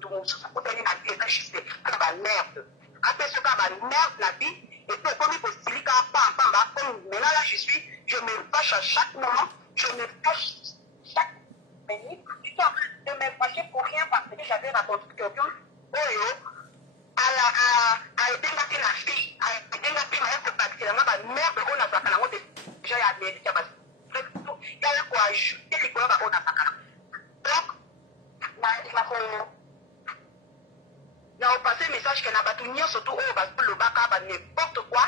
tout ça pour tenir la vie, c'est la merde. Après ce cas, la merde, la vie, et puis comme il faut se dire comme maintenant là je me fâche à chaque moment, je me fâche chaque minute, je suis en train de me fâcher pour rien parce que j'avais raconté quelqu'un, à aider la fille, à aider la fille, à particulièrement la merde, on a fait la déjà il y a des médicaments. Il y a quoi ajouter les couleurs on a fait. Donc, na au passé message que na batunia surtout au bas le baka n'importe quoi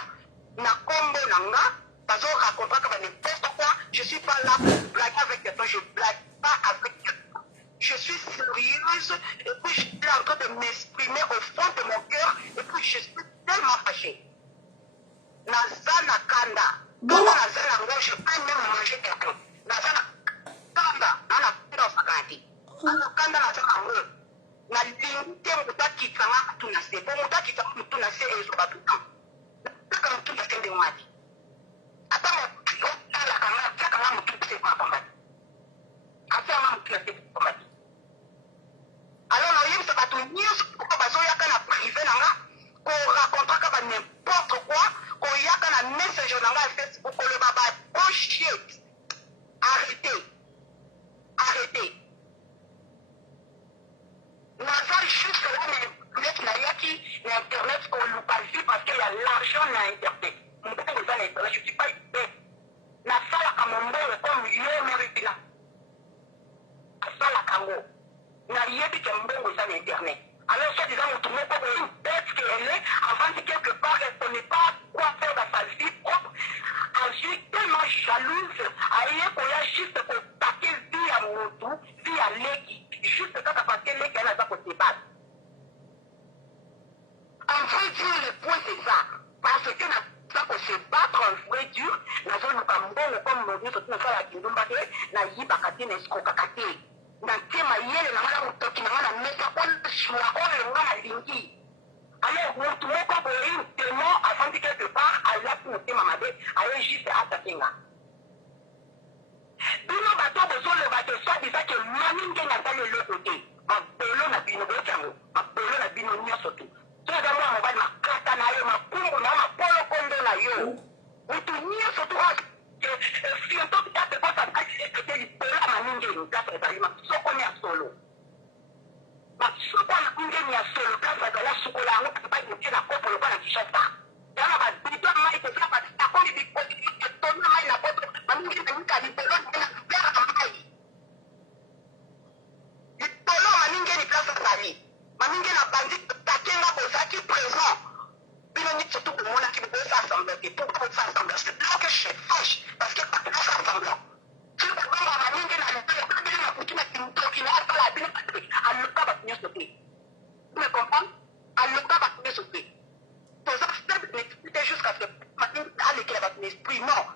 na combo nanga bazo raconter que n'importe quoi je suis pas là pour blaguer avec toi je blague pas avec toi je suis sérieuse et puis je suis en train de m'exprimer au fond de mon cœur et puis je suis tellement fâchée nazana kanda donc nazana ngo je peux même manger quelqu'un nazana kanda nana penda sakati ana kanda nazana ngo na limite mutaki kama tunase po mutaki kama tunase ezo batuka kama tunase ndio wapi hata mtala kama mtu c'est pas combat hata kama mtu c'est combat alors là il se bat tout nier pour bazo yaka na privé nanga ko raconter ka n'importe quoi ko yaka na jalouse aye koya juste kotake vie ya motu vie ya leki juste kaka parce que leki ana aza kotebate. En vrai Dieu, le point c'est ça. Parce que ça pour se battre en vrai Dieu, na zone kambongo comme nous sommes dans la kindumba ke na yibaka te na esikoka te. Na tema yele na ngala mutoki na ngala mesa kwa shwa oyo ngala lingi. Alors mutu moko boyi témoin avant de quelque part à la pour tema mabe, aye juste attaquer nga. Bino bato bozo le bato soit déjà que maminge na tale le côté. Ma pelo na bino botango, ma pelo na bino nyoso tu. Toda mwa mobali makata na yo makumbu na mapolo kondo na yo. Mutu nyoso tu si on top ta te pasa que li pela maminge ni kasa ezali ma soko ni solo. Ma soko na kunge ni solo kasa za la soko la ngo pa ni na kopo lo na kishata. Dana ba bito mai te fa ta ko ni ko ni to na mai na kopo maminge ni ka ni pelo na bera mai. Ni pelo maminge ni kasa zali. Maminge na bandi takenga bozaki présent. Bino ni surtout pour mon qui veut faire semblant. Et pourquoi on fait semblant? C'est là que je suis fâche. Parce que pas faire semblant. Si vous avez ma maminge na le pelo, pas bien na kutuma kimto qui n'a pas la bino à le pas battre sauter. Vous me comprenez? À le pas battre sauter. Pour ça, c'était jusqu'à ce que maminge a l'éclair votre esprit mort.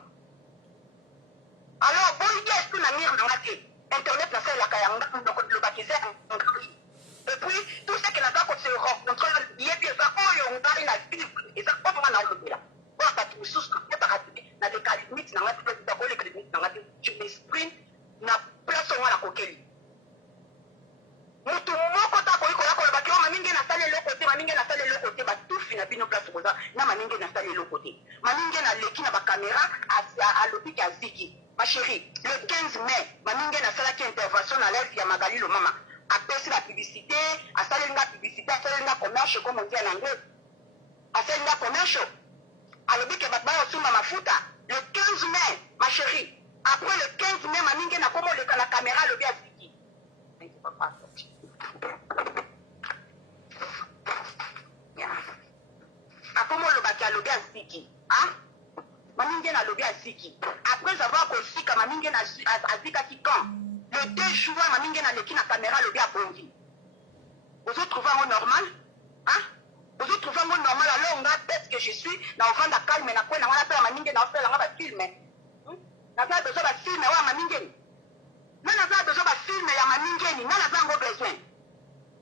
Alors, bon, il y a ce qu'on a mis en maté. Internet n'a fait la kayanga, donc le baptisé en gris. Et puis, tout ce qui n'a pas se rencontrer, il y a bien ça, on a une activité, et ça, comment on a le là. Bon, ça, tu me souscris, dans les cas limites, dans les limites, dans tu m'exprimes, n'a place au moins la coquille. Mutu moko ta ko iko yako bakio maminge na sale le côté maminge na sale le côté ba tout fina bino place koza na maminge na sale le côté maminge na leki na ba caméra à l'hôpital ya Ziki. Ma chérie, le 15 mai maminge na sala ki intervention na live ya Magali lo mama apesi la publicité asali nga publicité asali nga commerce comme on dit en anglais asali nga commerce alobi ke batba osuma mafuta le 15 mai ma chérie après le 15 mai maminge na komo le na caméra lobi ya Ziki. Akomo lo baki alobi ya Ziki hein maminge na lobi ya Ziki après avoir kosika maminge na azika ki quand le 2 juin maminge na leki na caméra lobi ya bongi vous trouvez un normal hein vous trouvez un normal alors on a peut-être que je suis na ovanda calme na quoi na wana pe maminge na ofela nga ba film na za besoin ba film wa maminge nana za besoin ba film ya maminge ni nana za ngo besoin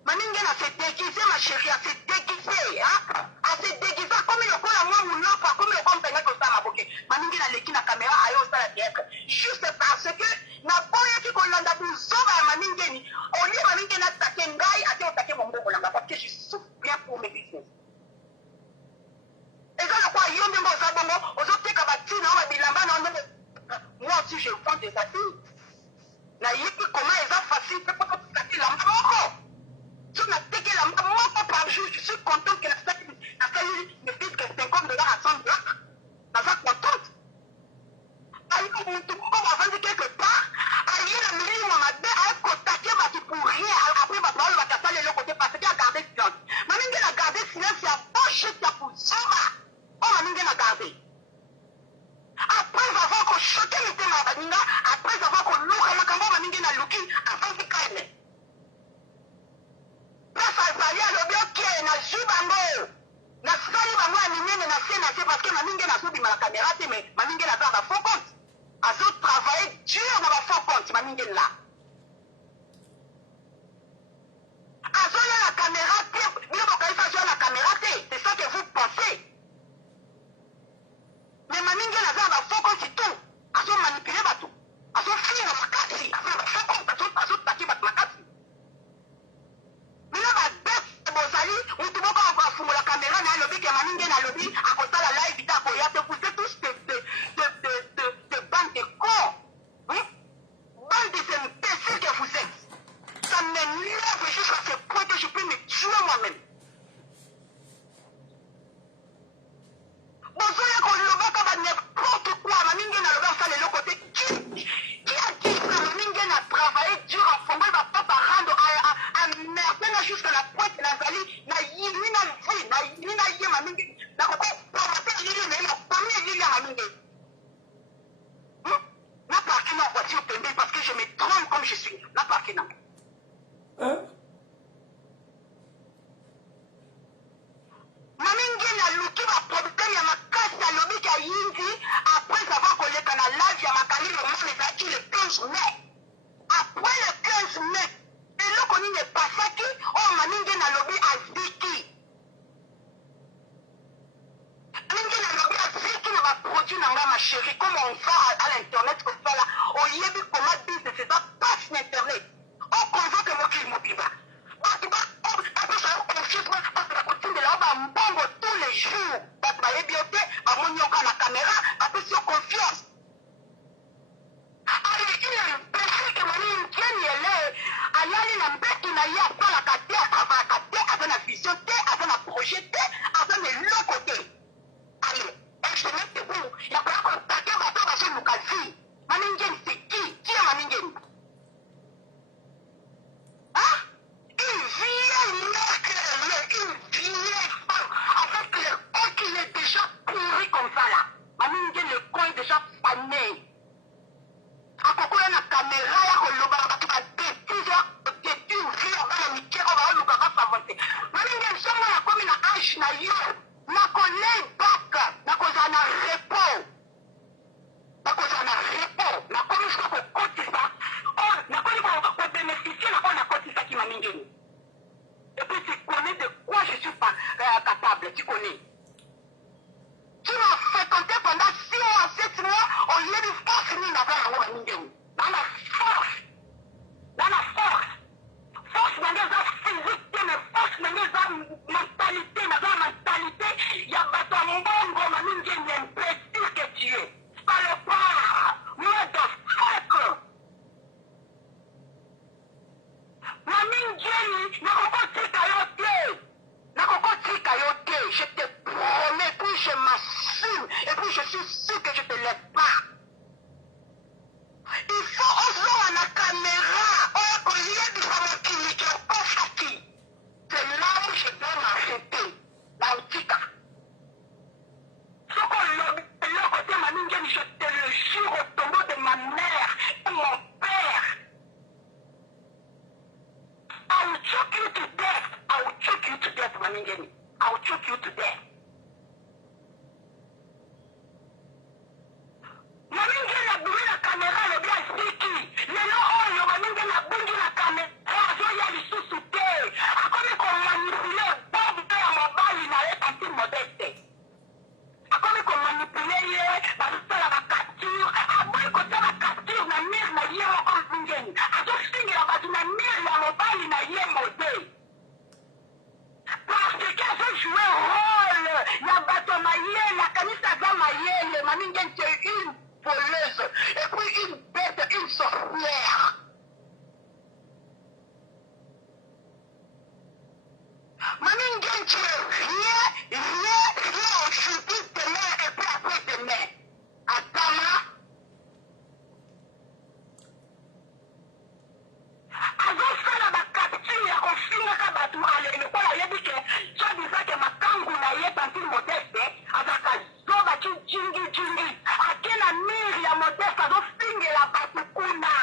maminge na se déguiser ma chérie à se déguiser hein à se déguiser comme le kola moi ou non pas comme le comme penga ko sa maboke maminge na leki na caméra ayo sala théâtre juste parce que na boya ki ko landa buzoba ya maminge ni oli maminge na takengai ate otake mongo langa parce que je souffre bien pour mes business et ça le quoi yombe ngo za bongo ozoteka batina ba bilamba na moi aussi je prends des affaires na yipi comment ils ont facile pour taker la moko si on a také la moko par jour je suis content que la salle me dise que c'est comme de là à 100 blocs na ça contente aïe mutu ko va vendre quelque part aïe la mili moi ma belle a contacté ma pour rien après ma parole va casser le côté parce qu'il a gardé silence maminge na gardé silence ya poche ya pour ça oh maminge na gardé après avoir qu'on choqué le thème à Baninga, après avoir qu'on loue la cambo maminge na luki avant de calme. Là ça va aller le bien qui est na jubango. Na sali bango ya minene na c'est parce que maminge na subi la caméra mais maminge na ba faux compte. Azo travailler dur na ba faux compte maminge là. Azo la caméra bien ba kaisa sur la caméra c'est ça que vous pensez. Mais maminge na za ba faux compte tout. Azo manipuler bato. Azo fini na makasi. Azo taki bat makasi. Mina ba bête bozali, mutu moko va fumo la caméra na lobby ke maminge na lobby akota la live ta ko ya te vous êtes tous de bande de cons. Hein? Bande de c'est comme on va à l'internet comme ça là. On y est vu comment business c'est ça passe l'internet. On convoque mon client mobile. Après ça, on confie parce que la coutume de là, on va mbongo tous les jours. Parce que la beauté, à mon yoga la caméra, après si on confiance. Allez, il y a une personne qui m'a dit une tienne, elle est. Allez, la bête qui n'a pas la caté, avant la vision, avant la projeté, avant de l'autre côté. Allez, elle se met debout. Il n'y a pas contacté, on va pas passer le quasi. Maningen, c'est qui? Qui est Maningen? Hein? Une vieille mère, une vieille femme, avec le corps qui est déjà pourri comme ça là. Maningen, le corps est déjà fané. À propos de la caméra, il y a le bar qui va détruire vie avant le Mickey, on va le bar s'avancer. Maningen, si on a comme une hache, na connaît bac, na cause en a repos. Na cause en a repos. Na connaît ce qu'on compte ça. Na connaît qu'on bénéficie, on a compte ça qui m'a mis. Et puis tu connais de quoi je suis pas capable, tu connais. Tu m'as fréquenté pendant 6 mois, 7 mois, on y a une force ni n'a pas la Maningen. Dans la force. Dans la force. Force magasin physique, mais force magasin mentalité, magasin mentalité, il y a pas ton bongo, Maningen, il y a une blessure que tu es. Pas le pas. Motherfucker. Maningen, n'a pas je te promets, puis je m'assume, et puis je suis sûr que je te laisse pas. Il faut aussi la caméra, on connaît du fameux qui est confaki. C'est là où je dois m'arrêter, la outika. Ce qu'on l'a côté Maningen, je te le jure au tombeau de ma mère et mon père. I will choke you to death. I will choke you to death, Maningen. I will choke you to death. Maningen a bougé la caméra, le gars sticky. Le nom, oh, Maningen a bougé la caméra. Il y a des sous-soutés. A comme qu'on manipulait, Bob à mon bal, il n'allait pas si modeste. A comme qu'on manipulait, parce que la capture. A bon côté la capture, la mère n'a rien encore Maningen. A donc si la base, la mère n'a mon bal, il n'a rien modé. Parce que quand je jouais rôle, la bateau maïe, la canisse à maïe, le Maningen c'est une voleuse, et puis une bête, une sorcière. Maningen tu es rien aujourd'hui demain, et puis après demain. Adama. Avant ça, la capture, on finit la bateau, allez, le quoi, il y a dit que, tu as dit ça que ma kangu n'a y est pas plus modeste, avec un zoba qui jingi, à quelle amir il y a modeste, à donc finir la bateau kuna.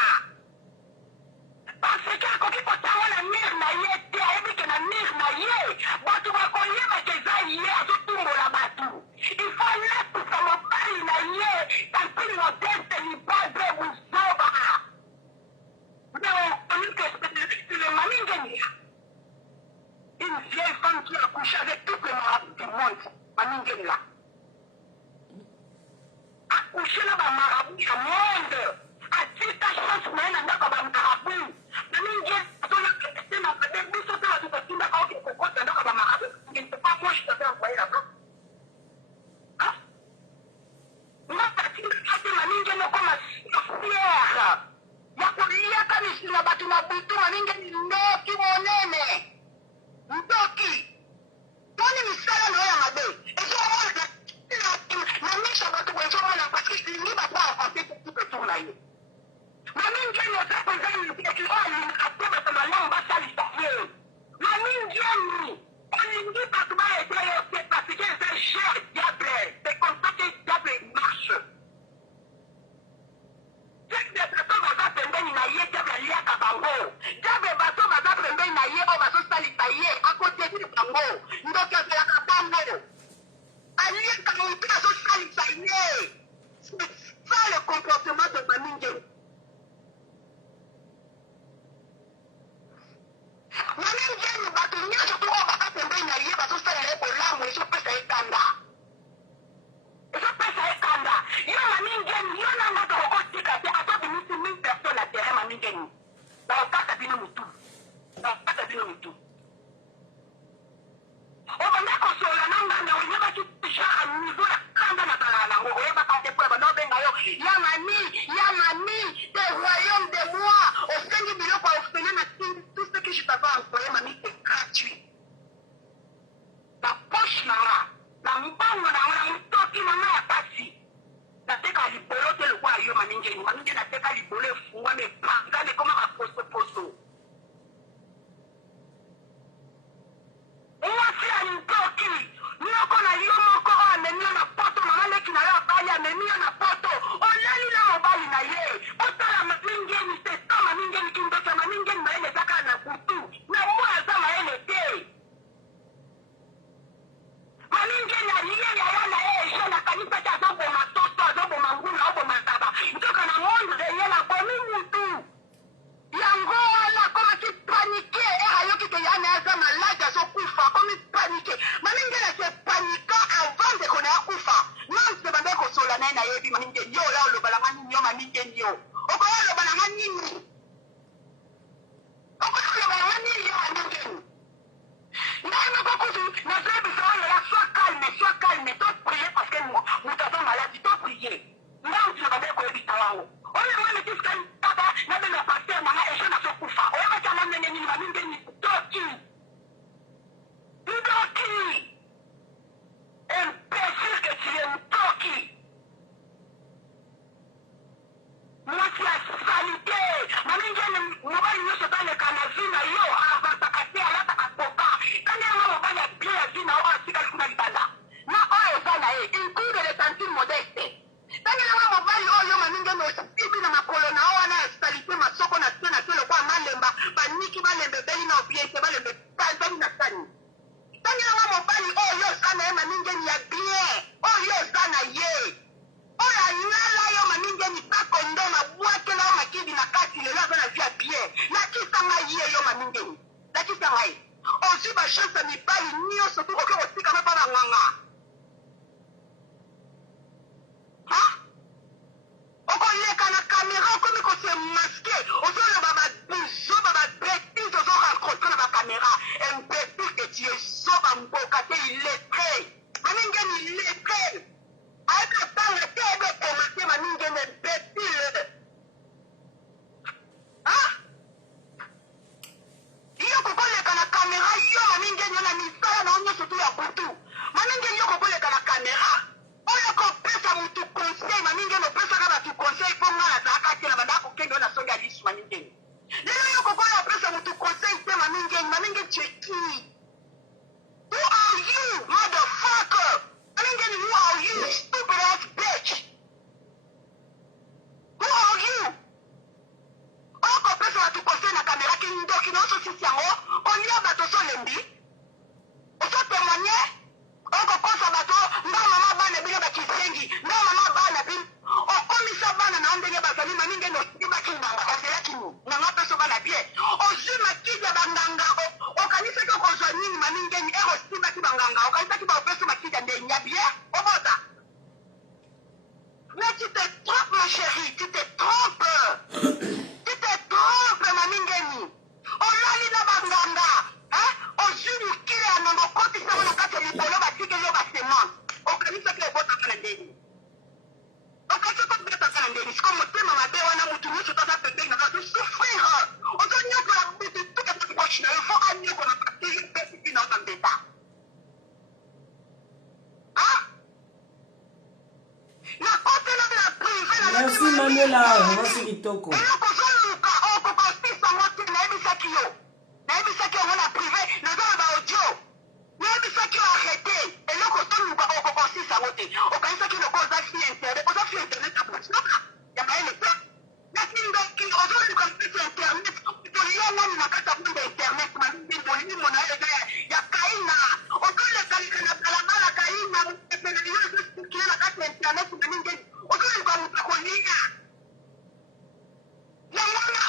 Parce que quand il faut savoir la mire n'a y est, tu as dit que la mire n'a y est, bateau va connaître, mais que ça y est, à tout tombe la bateau. Il faut là pour ça, mon père, il n'a y est, tant plus modeste, il va de vous zoba. Mais on connaît que c'est le Maningen. Une vieille femme qui a couché avec toutes les marabouts du monde, Maningen là. A couché là, ma marabout du monde. A dit ta chance, mais elle n'a pas de marabout. Maningen, c'est ma petite bouche, c'est la toute la qui est pour elle n'a pas de marabout. Il ne peut pas moi, je te fais envoyer là-bas. Hein? Moi, c'est Maningen comme un sorcière. Yakulia kanishina batu mabutu Maningen ndoki monene. Ndoki. Toni misala no ya mabe. Ezo na misha batu kwa ezo mwana parce que ni ba kwa afate tout que tout là yo. Maningen no sa pezani ni ki oli ateba ta malamba sali safie. Maningen ni batu ba ete parce que c'est cher diable. C'est comme ça que diable marche. Bato baza pembeni na ye diable aliaka bango. Diable bato baza pembeni na ye o bazo salisa ye akoteki bango. Ndoki azalaka bango. Aliaka moto azo salisa ye. C'est ça le comportement de Maningen. Maningen bato nyonso to o baza pembeni na ye bazo salela ye bolamu ezopesa ye kanda. Ezopesa ye kanda. Yo Maningen mamingeni ateka libolo efungwa mepanga mekomaka poso mwasi ya ndoki nyoko na yo moko oyo amemi yo na poto mama leki na yo abali amemi yo na poto olali na mobali na ye otala mamingeni te to mamingeni kindosa mamingeni mayele ezaka na butu na mwa aza mayele te mamingeni aliyeli aya na ye eje na kanisa te azoboma toto azoboma nguna oboma taba nzoka na monde ye na bomi mutu yango wana akomaki panike ayoki ke yana aza maladi azokufa akomi panike mamingeni ase panika avant ndeko na ya kufa nonse bande kosola naye nayebi mamingeni yo oya olobalanga nini yo mamingeni yo okoya olobalanga nini okoya olobalanga nini yo mamingeni ngai moko kutu nazoyebisa oyo ya sois calme to prier parce que moto aza maladi to prier ngai otina bande koyebisa wango oyo mwana kiska tata nabenga paster nanga eje nazokufa oyebakanga ndenge nini mamingeni ndoki imbécile que tu es ndoki mwasi ya salite mamingeni mobali nyonso baleka na vi na yo avantaka te alataka poka kandi yango mobali ya bien ya vi na oyo atikali kuna libanda na oyo eza na ye inclus de sentir modeste ntangi yango mobali oyo mamingeni osibi na makolo na o wana ya salite masoko na te lokwa malemba baniki balembe beli na obiete balembe beli na sani ntangi yango mobali oyo eza na ye mamingeni ya bien oyo eza na ye oyo anyala yo mamingeni bakondo na bwakela yo makidi na kati lelo aza na vi ya bien nakisa ngai ye yo mamingeni nakisa ngai ozwi bachance mibali nyonso tokoki kotikama mpa banganga okoleka na kamera okomi kose maske ozoloba babuzoba babetise ozorencontre na bakamera imbécile que tu es zoba mboka te illettré mamingeni illettré ayeba tanga te ebekoma te mamingeni imbécile yo kokoleka na kamera yo mamingeni yo na misala na o nyonso to ya butu mamingeni yo kokoleka na kamera oyo kopesa mutu conseil mamingeni opesaka bato conseil mpo nga nazalaka te na bandaka kokende oyo na songi ya lisu mamingeni lelo yo kokoyo opesa mutu conseil te mamingeni cheki who are you motherfucker mamingeni who are you stupid ass bitch who are you oyo kopesa bato conseil na kamera kindoki na ososisi yango kolia bato solembi osotemoigne okokosa bato nga mama bana bino bakisengi nga mama bana bino okomisa bana na ndenge bazali mamingeni osiki bakinganga ozelaki ni nanga peso bana bien ozwi makidi ya banganga okanisaki okozwa nini mamingeni ekosimbaki banganga okanisaki baopesi makidi ya ndenge ya bien obota mais tu te trompes ma chérie tu te trompes mamingeni olali na banganga ozwi mokili ya nongo okotisango na kati ya likolo batikeli yo basemence okanisaki ebotaka na ndeni okasaki obotaka na ndeni siko motema mabe wana mutu nyonso taza pembeni nanga tosouffrir ozonyokola mutu tukata poche na yo fo anyokola bakili pesiki na yo na mbeta nakotela na prive merci Manuela mwasi kitoko eloko ozoluka okokosisango te nayebisaki yo yango na prive naza na baaudio nayebisaki yo arrete eloko ozoluka okokosisango te okanisaki loko oza fi internet abosoka ya mayele te nakindoki ozoluka mpesi internet tolia nani na kati ya bunda internet molimi mona eza ya kaina ozolekaleka na balabala kaina epena lio ezosukile na kati ya internet mamingeni ozoluka mutu kolia yango na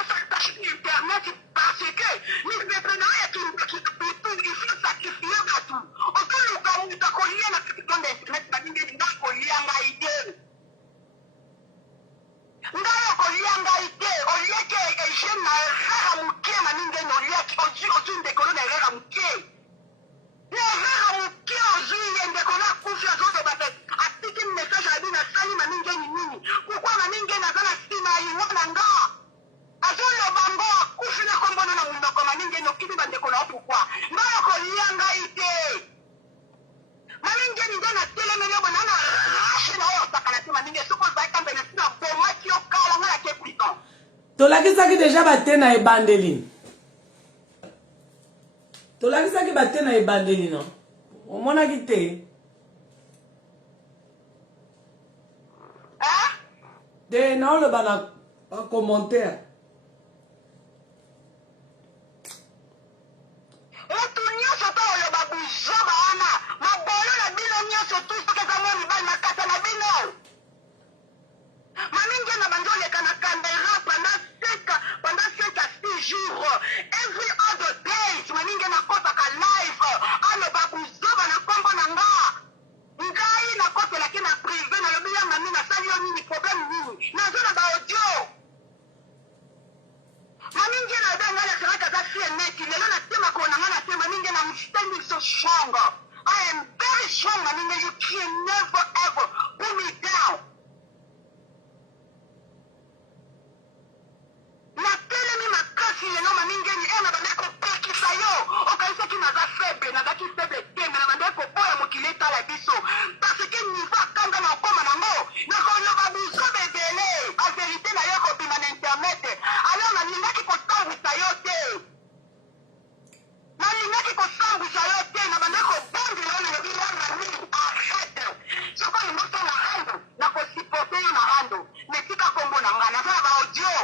osaktashi internet parce que mipepena oyo kindokibutu ifo sakrifie bato ozoluka mutu akolia na kati tonda internet mamingeni nga kolia ngai te ngai okolia ngai te oliaki egene na erreur moke mamingeni oliaki ozwi ndekolo na erreur moke na erreur moke ozwi ye ndekolo akufi azoloba te atiki message abi nasali mamingeni nini pourkui mamingeni aza na nsima ya lingo na nga azoloba ngo akufi na kombono na monoko mamingeni okiti bandeko na yo pourkui ngai okolia ngai te mamingeni nde na telemeli yo bona na rashe na oyo osakana te mamingeni soki ozalaki kambene sina tolakisaki déjà bate na ebandeli tolakisaki bate na ebandeli non omonaki te de naoloba na commentaire mutu nyonso to oloba buzoba wana mabolo na bino nyonso tusokezango mibali na kata na bino mamingi na bando oleka na caméra pendant 5 à 6 jours every other days mamingi nakotaka live aloba buzoba na kombo na nga ngai nakotelaki na privé nalobi ya mami nasali yo nini problème nini nazo na baaudio mamingi na obe ngai naseraka za fie neti lelo natema kona nga natema mingi na I'm standing so strong I am very strong mamingi you can never ever pull me down natelemi makasi lelo mamingeni na bandeko kopekisa yo okanisaki naza faible nazaki faible te me na bandeko oyo mokili etala biso parce que niveau akanga na okoma nango nakoloba buzoba ebele baverité na yo kobima na internet alors nalingaki kosambwisa yo te na bandeko bondi yo nalobi yanga nini arrête soki olimosala rando nakosiporte yo na rando metika kombo na nga naza na baaudio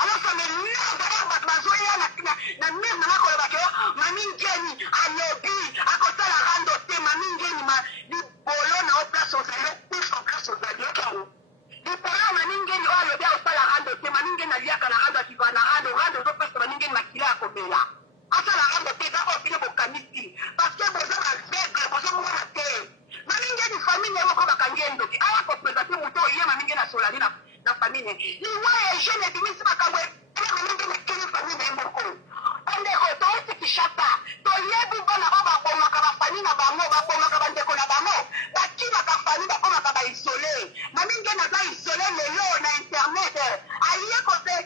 alors ça m'énerve d'ailleurs bato bazoya na mire nanga kolobaki yo mami ngeni alobi akosala rando te mami ngeni libolo na o place ozali okufa place ozali okero libolo mami ngeni oyo alobi akosala rando te mami ngeni aliaka na rando akiva na rando ezopesa mami ngeni makila ya komela asala rando te eza oyo bino bokanisi parce que boza baveugle bozomona te mami ngeni famille moko bakangi endoki awa kopresente moto oye mami ngeni asolani na famille liwaya jeune ebimisi makambo mingi mikili famille moko ondeko touti kishata toyebi bana o babomaka bafami na bango babomaka bandeko na bango bakimaka fami bakomaka baisole mamingi naza isole lelo na internet aye kote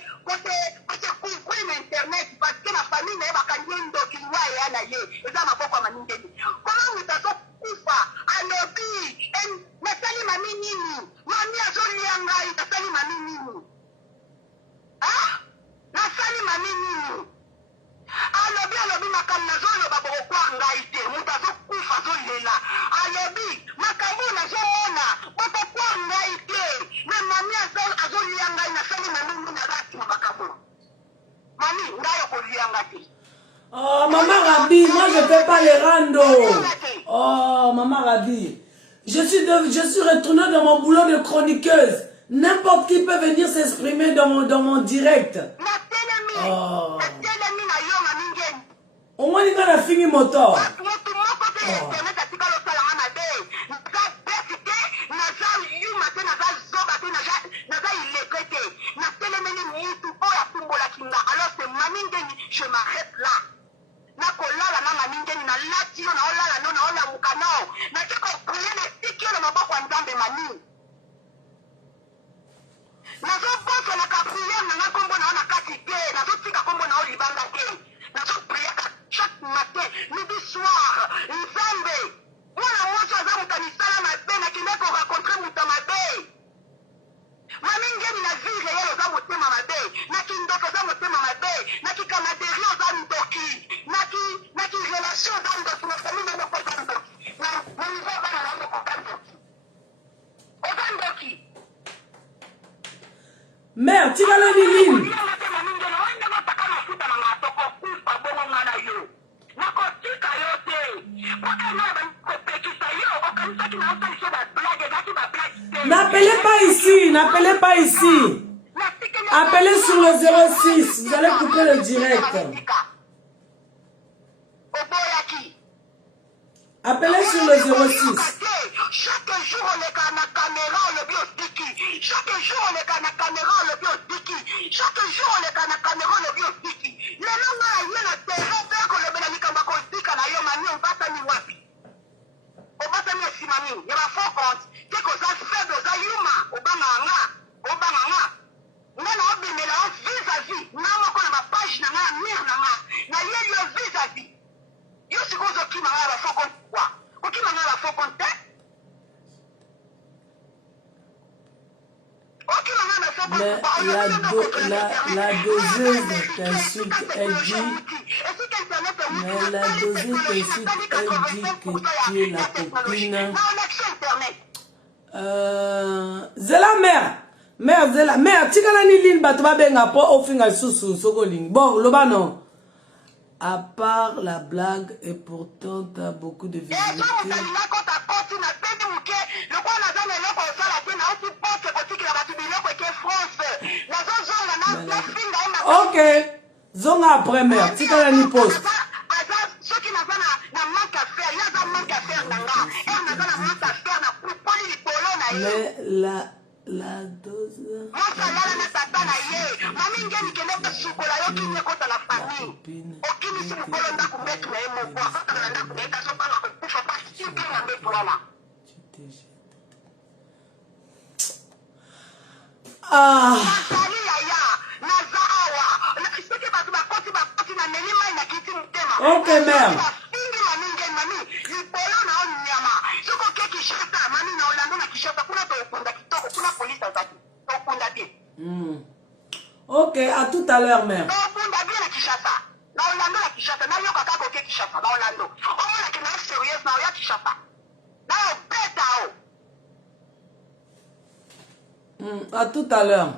kuikui na internet parce que na famille na ye bakangi ndoki liwaya na ye eza maboko ya mamingeni koma mutu azokufa alobi nasali mami nini mami azolia ngai nasali mami nini nasali mami nini alobi makambo nazoloba bokokwa ngai te moto azokufa azolela alobi makambo nazomona bokokwa ngai te me mami azolia ngai nasali mami nini nazakima makambo mami ngai okolia nga te. Oh, Maman Rabi, moi je ne fais pas les randos. Oh, Maman Rabi, je suis retournée dans mon boulot de chroniqueuse. N'importe qui peut venir s'exprimer dans mon direct. Oh. Au moins, il y a fini moteur. Je m'arrête là. Nakolala na mamingeni na lati yo na olala no na ola mukano na tiko prier na tiki na maboko nzambe mani nazo boso na ka prier na kombo na ona kati te nazo tika kombo na olibanga te nazo prier chaque matin midi soir nzambe mwana mmoja za mutanisala na be na kineko rencontrer mutamabe mamingeni na vile yelo za mutema mabe na kindoko za mutema mabe na kikamaderi za ndoki na ki relation za ndoki na famille na kwa ndoki na nivo bana na kwa ndoki oza ndoki mère tu vas la liline n'appelez pas ici. Appelez sur le 06. Vous allez couper le direct. Appelez sur le 06. Chaque jour on est à la caméra, on le biostiki. Chaque jour on est à la caméra, on le biostiki. Chaque jour on est à la caméra, on le biostiki. Les langues à y a terrain, que le bénéfique en bakostika, na yo mani, on va t'amener wapi. On va t'amener simani. Il y a un faux compte. C'est que ça faible, ça yuma. Obama. Ngana obimela vis-à-vis. Nama kwa na page na nga, mire na nga. Na yeli yo vis-à-vis. Yo sikozo ki manga la faux compte quoi. Oki manga la faux compte. Ok, la doseuse t'insulte, elle dit. Mais la doseuse t'insulte, elle dit que tu es la copine. Zela mère, Zela, mère, tu as une ligne, tu vas bien après au final sous Sogoling. Bon, Lobano. À part la blague, et pourtant, tu as beaucoup de visibilité. Ok. Zonga après, mère. Tu as une pause. Mais la dose. Ok, merde. Ok, à tout à l'heure, mère. À tout à l'heure.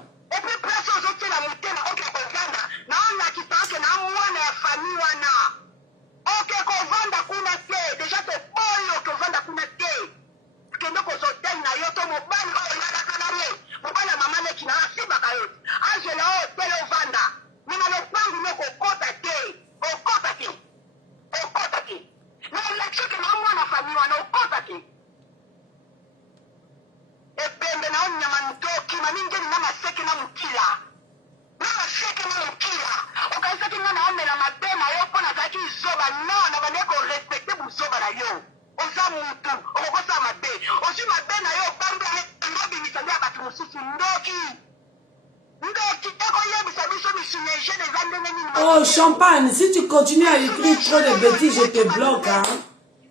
Oh, champagne, si tu continues à écrire trop de bêtises, je te bloque. Hein?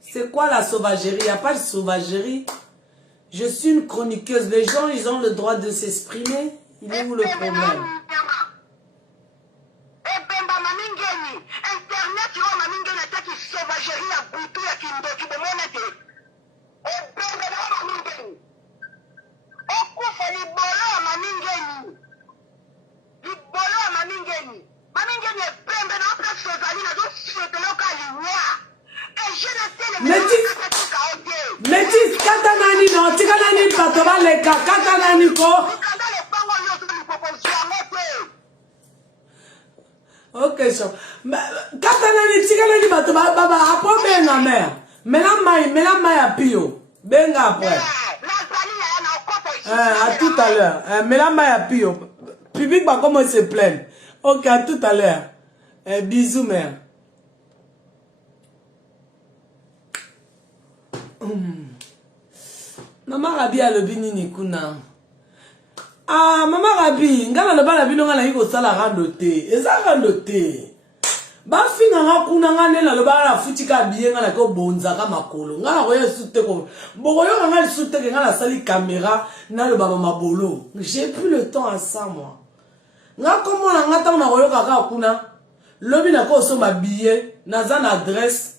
C'est quoi la sauvagerie? Il n'y a pas de sauvagerie. Je suis une chroniqueuse. Les gens, ils ont le droit de s'exprimer. Il est où le problème? Métis, katanani non, tikanani patoba leka, katanani ko. Ok, so. Katanani, tikanani patoba, baba, après benga mère. Mela maï apio. Benga après. À tout à l'heure. Mela maï apio. Public va comment se plaindre. Ok, à tout à l'heure. Bisous, mère. Maman Rabi a le binini kuna. Ah, Maman Rabi, ngana le bana bino ngana yiko sala randote. Eza randote. Ba finga nga kuna ngane la le bana futika biye ngana ko bonza ka makolo. Ngana ko yesute ko. Boko yo ngana sute ke ngana sali caméra na le baba mabolo. J'ai plus le temps à ça moi. Nga komo na ngata na ko yo kaka kuna. Lobi na ko so ma billet na za na adresse.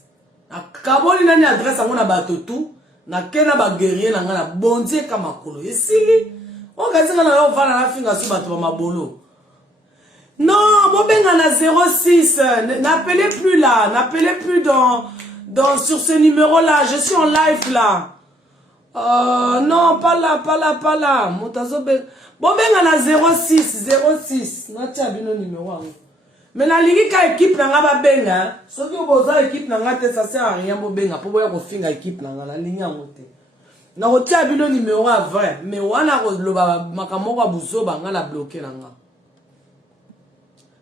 Kaboli nani adresse ngona bato tout. Na kena ba guerrier na ngana bonzie ka makolo. Esili. On gazi ngana yo vana na finga so bato mabolo. Non, Bobenga na 06. N'appelez plus là. N'appelez plus sur ce numéro-là. Je suis en live là. Non, pas là. Bobenga na 06. Natia bino numéro. Mais la ligue ka équipe na ngaba benga. Ce qui oboza équipe na ngate ça sert à rien Bobenga. Pour boya ko finga équipe na ngala ligne ngote. Na rotia bino numéro à vrai. Mais wana ko loba makamoko buso ba ngala bloquer na nga.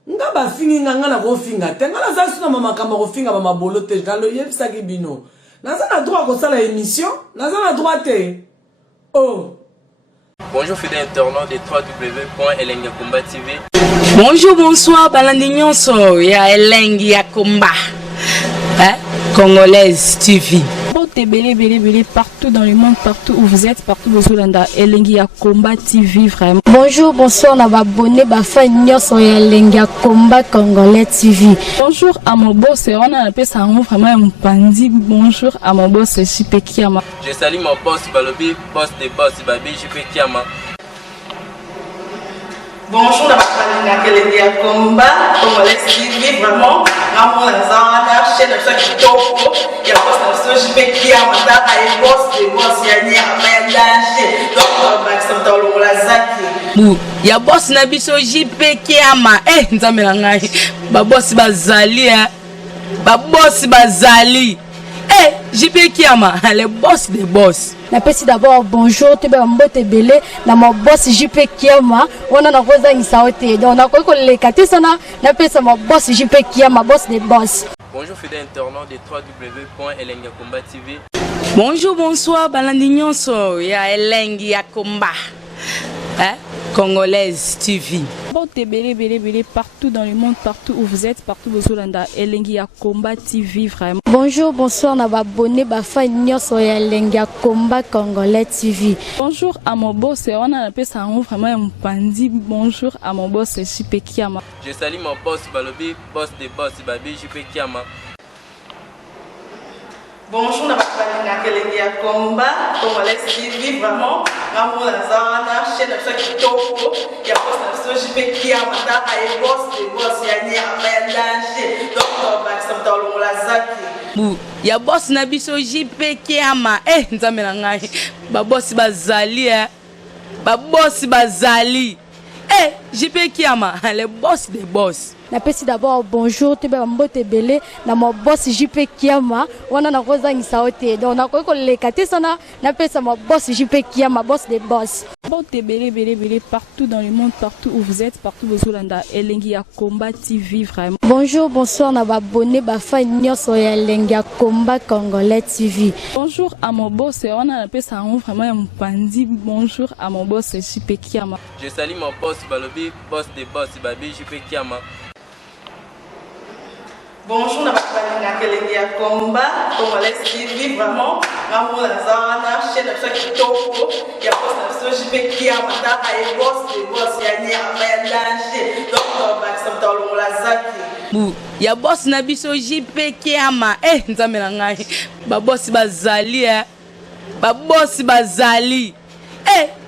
Nga ba fingi nga na ko finga te nga za suna mama kama ko finga ba mabolo te ngalo yebisa ki bino naza na droit ko sala émission naza na droit te oh. Bonjour fidèles internautes de www.elengiakumba TV. Bonjour, bonsoir, balandi nyonso ya Elengi ya Kumba. Congolaise TV. Belé, partout dans le monde, partout où vous êtes, partout où vous êtes, Elengi ya Combat TV, vraiment. Bonjour, bonsoir, on a abonné, fan nyonso ya Elengi ya Combat Congolais TV. Bonjour à mon boss, on a appelé ça vraiment un pandi. Bonjour à mon boss, JP Kiama. Je salue mon boss Balobi, boss des boss Babi, JP Kiama. Bonjour, la Elengi ya Combat Congolais TV, vraiment. Ramon Lazana, chaîne de chaque topo, il y a boss de JP Kiama, et boss des boss, il y a ni à danger. Donc, on va accepter le Lazaki. Ya boss na biso JP Kiama. Nzambe na ngai. Ba boss bazali ba boss bazali. JP Kiama, le boss des boss. Napesi d'abord bonjour, te ba mbote belé na mon boss JP Kiama. On a rosa ngisaote. Donc na ko le katisa na napesa mon boss JP Kiama, boss des boss. Bonjour fidèles internautes de www.elengiakombat TV. Bonjour, bonsoir, balandi nyonso ya Elengi ya Combat. Congolaise TV. Belé, partout dans le monde, partout où vous êtes, partout où vous êtes, Elengi ya Combat TV, vraiment. Bonjour, bonsoir, on a abonné, fan nyonso ya Elengi ya Combat Congolais TV. Bonjour à mon boss, on a appelé ça vraiment un pandi. Bonjour à mon boss, JP Kiama. Je salue mon boss Balobi, boss des boss Babi, JP Kiama. Bonjour, la Elengi ya Combat Congolais TV, vraiment. Ramon Lazana, chaîne de chaque topo, il y a boss de JP Kiama, et boss des boss, il y a ni à danger. Donc, on va accepter le Lazaki. Ya boss na biso JP Kiama. Nzambe na ngai. Ba boss bazali ba boss bazali. JP Kiama, le boss des boss. Napesi d'abord bonjour, te ba mbote belé na mon boss JP Kiama. On a rosa ngisaote. Donc na ko le katisa na napesa mon boss JP Kiama, boss des boss. Belé, partout dans le monde, partout où vous êtes, partout où vous êtes, Elengi ya Combat TV, vraiment. Bonjour, bonsoir, on a abonné, fan nyonso ya Elengi ya Combat Congolais TV. Bonjour à mon boss, on a appelé ça vraiment un pandi. Bonjour à mon boss, JP Kiama. Je salue mon boss Balobi, boss des boss Babi, JP Kiama. Bonjour, la Elengi ya Combat Congolais TV, vraiment. Ramon Lazana, chaîne de chaque topo, il y a boss de JP Kiama, et boss des boss, il y a ni à danger. Donc, on va accepter le Lazaki. Ya boss na biso JP Kiama. Nzambe na ngai. Ba boss bazali ba boss bazali.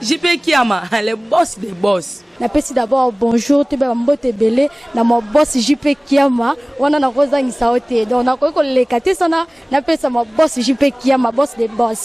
JP Kiama, le boss des boss. Napesi d'abord bonjour, te ba mbote belé na mon boss JP Kiama. On a rosa ngisaote. Donc na ko le katisa na napesa mon boss JP Kiama, boss des boss.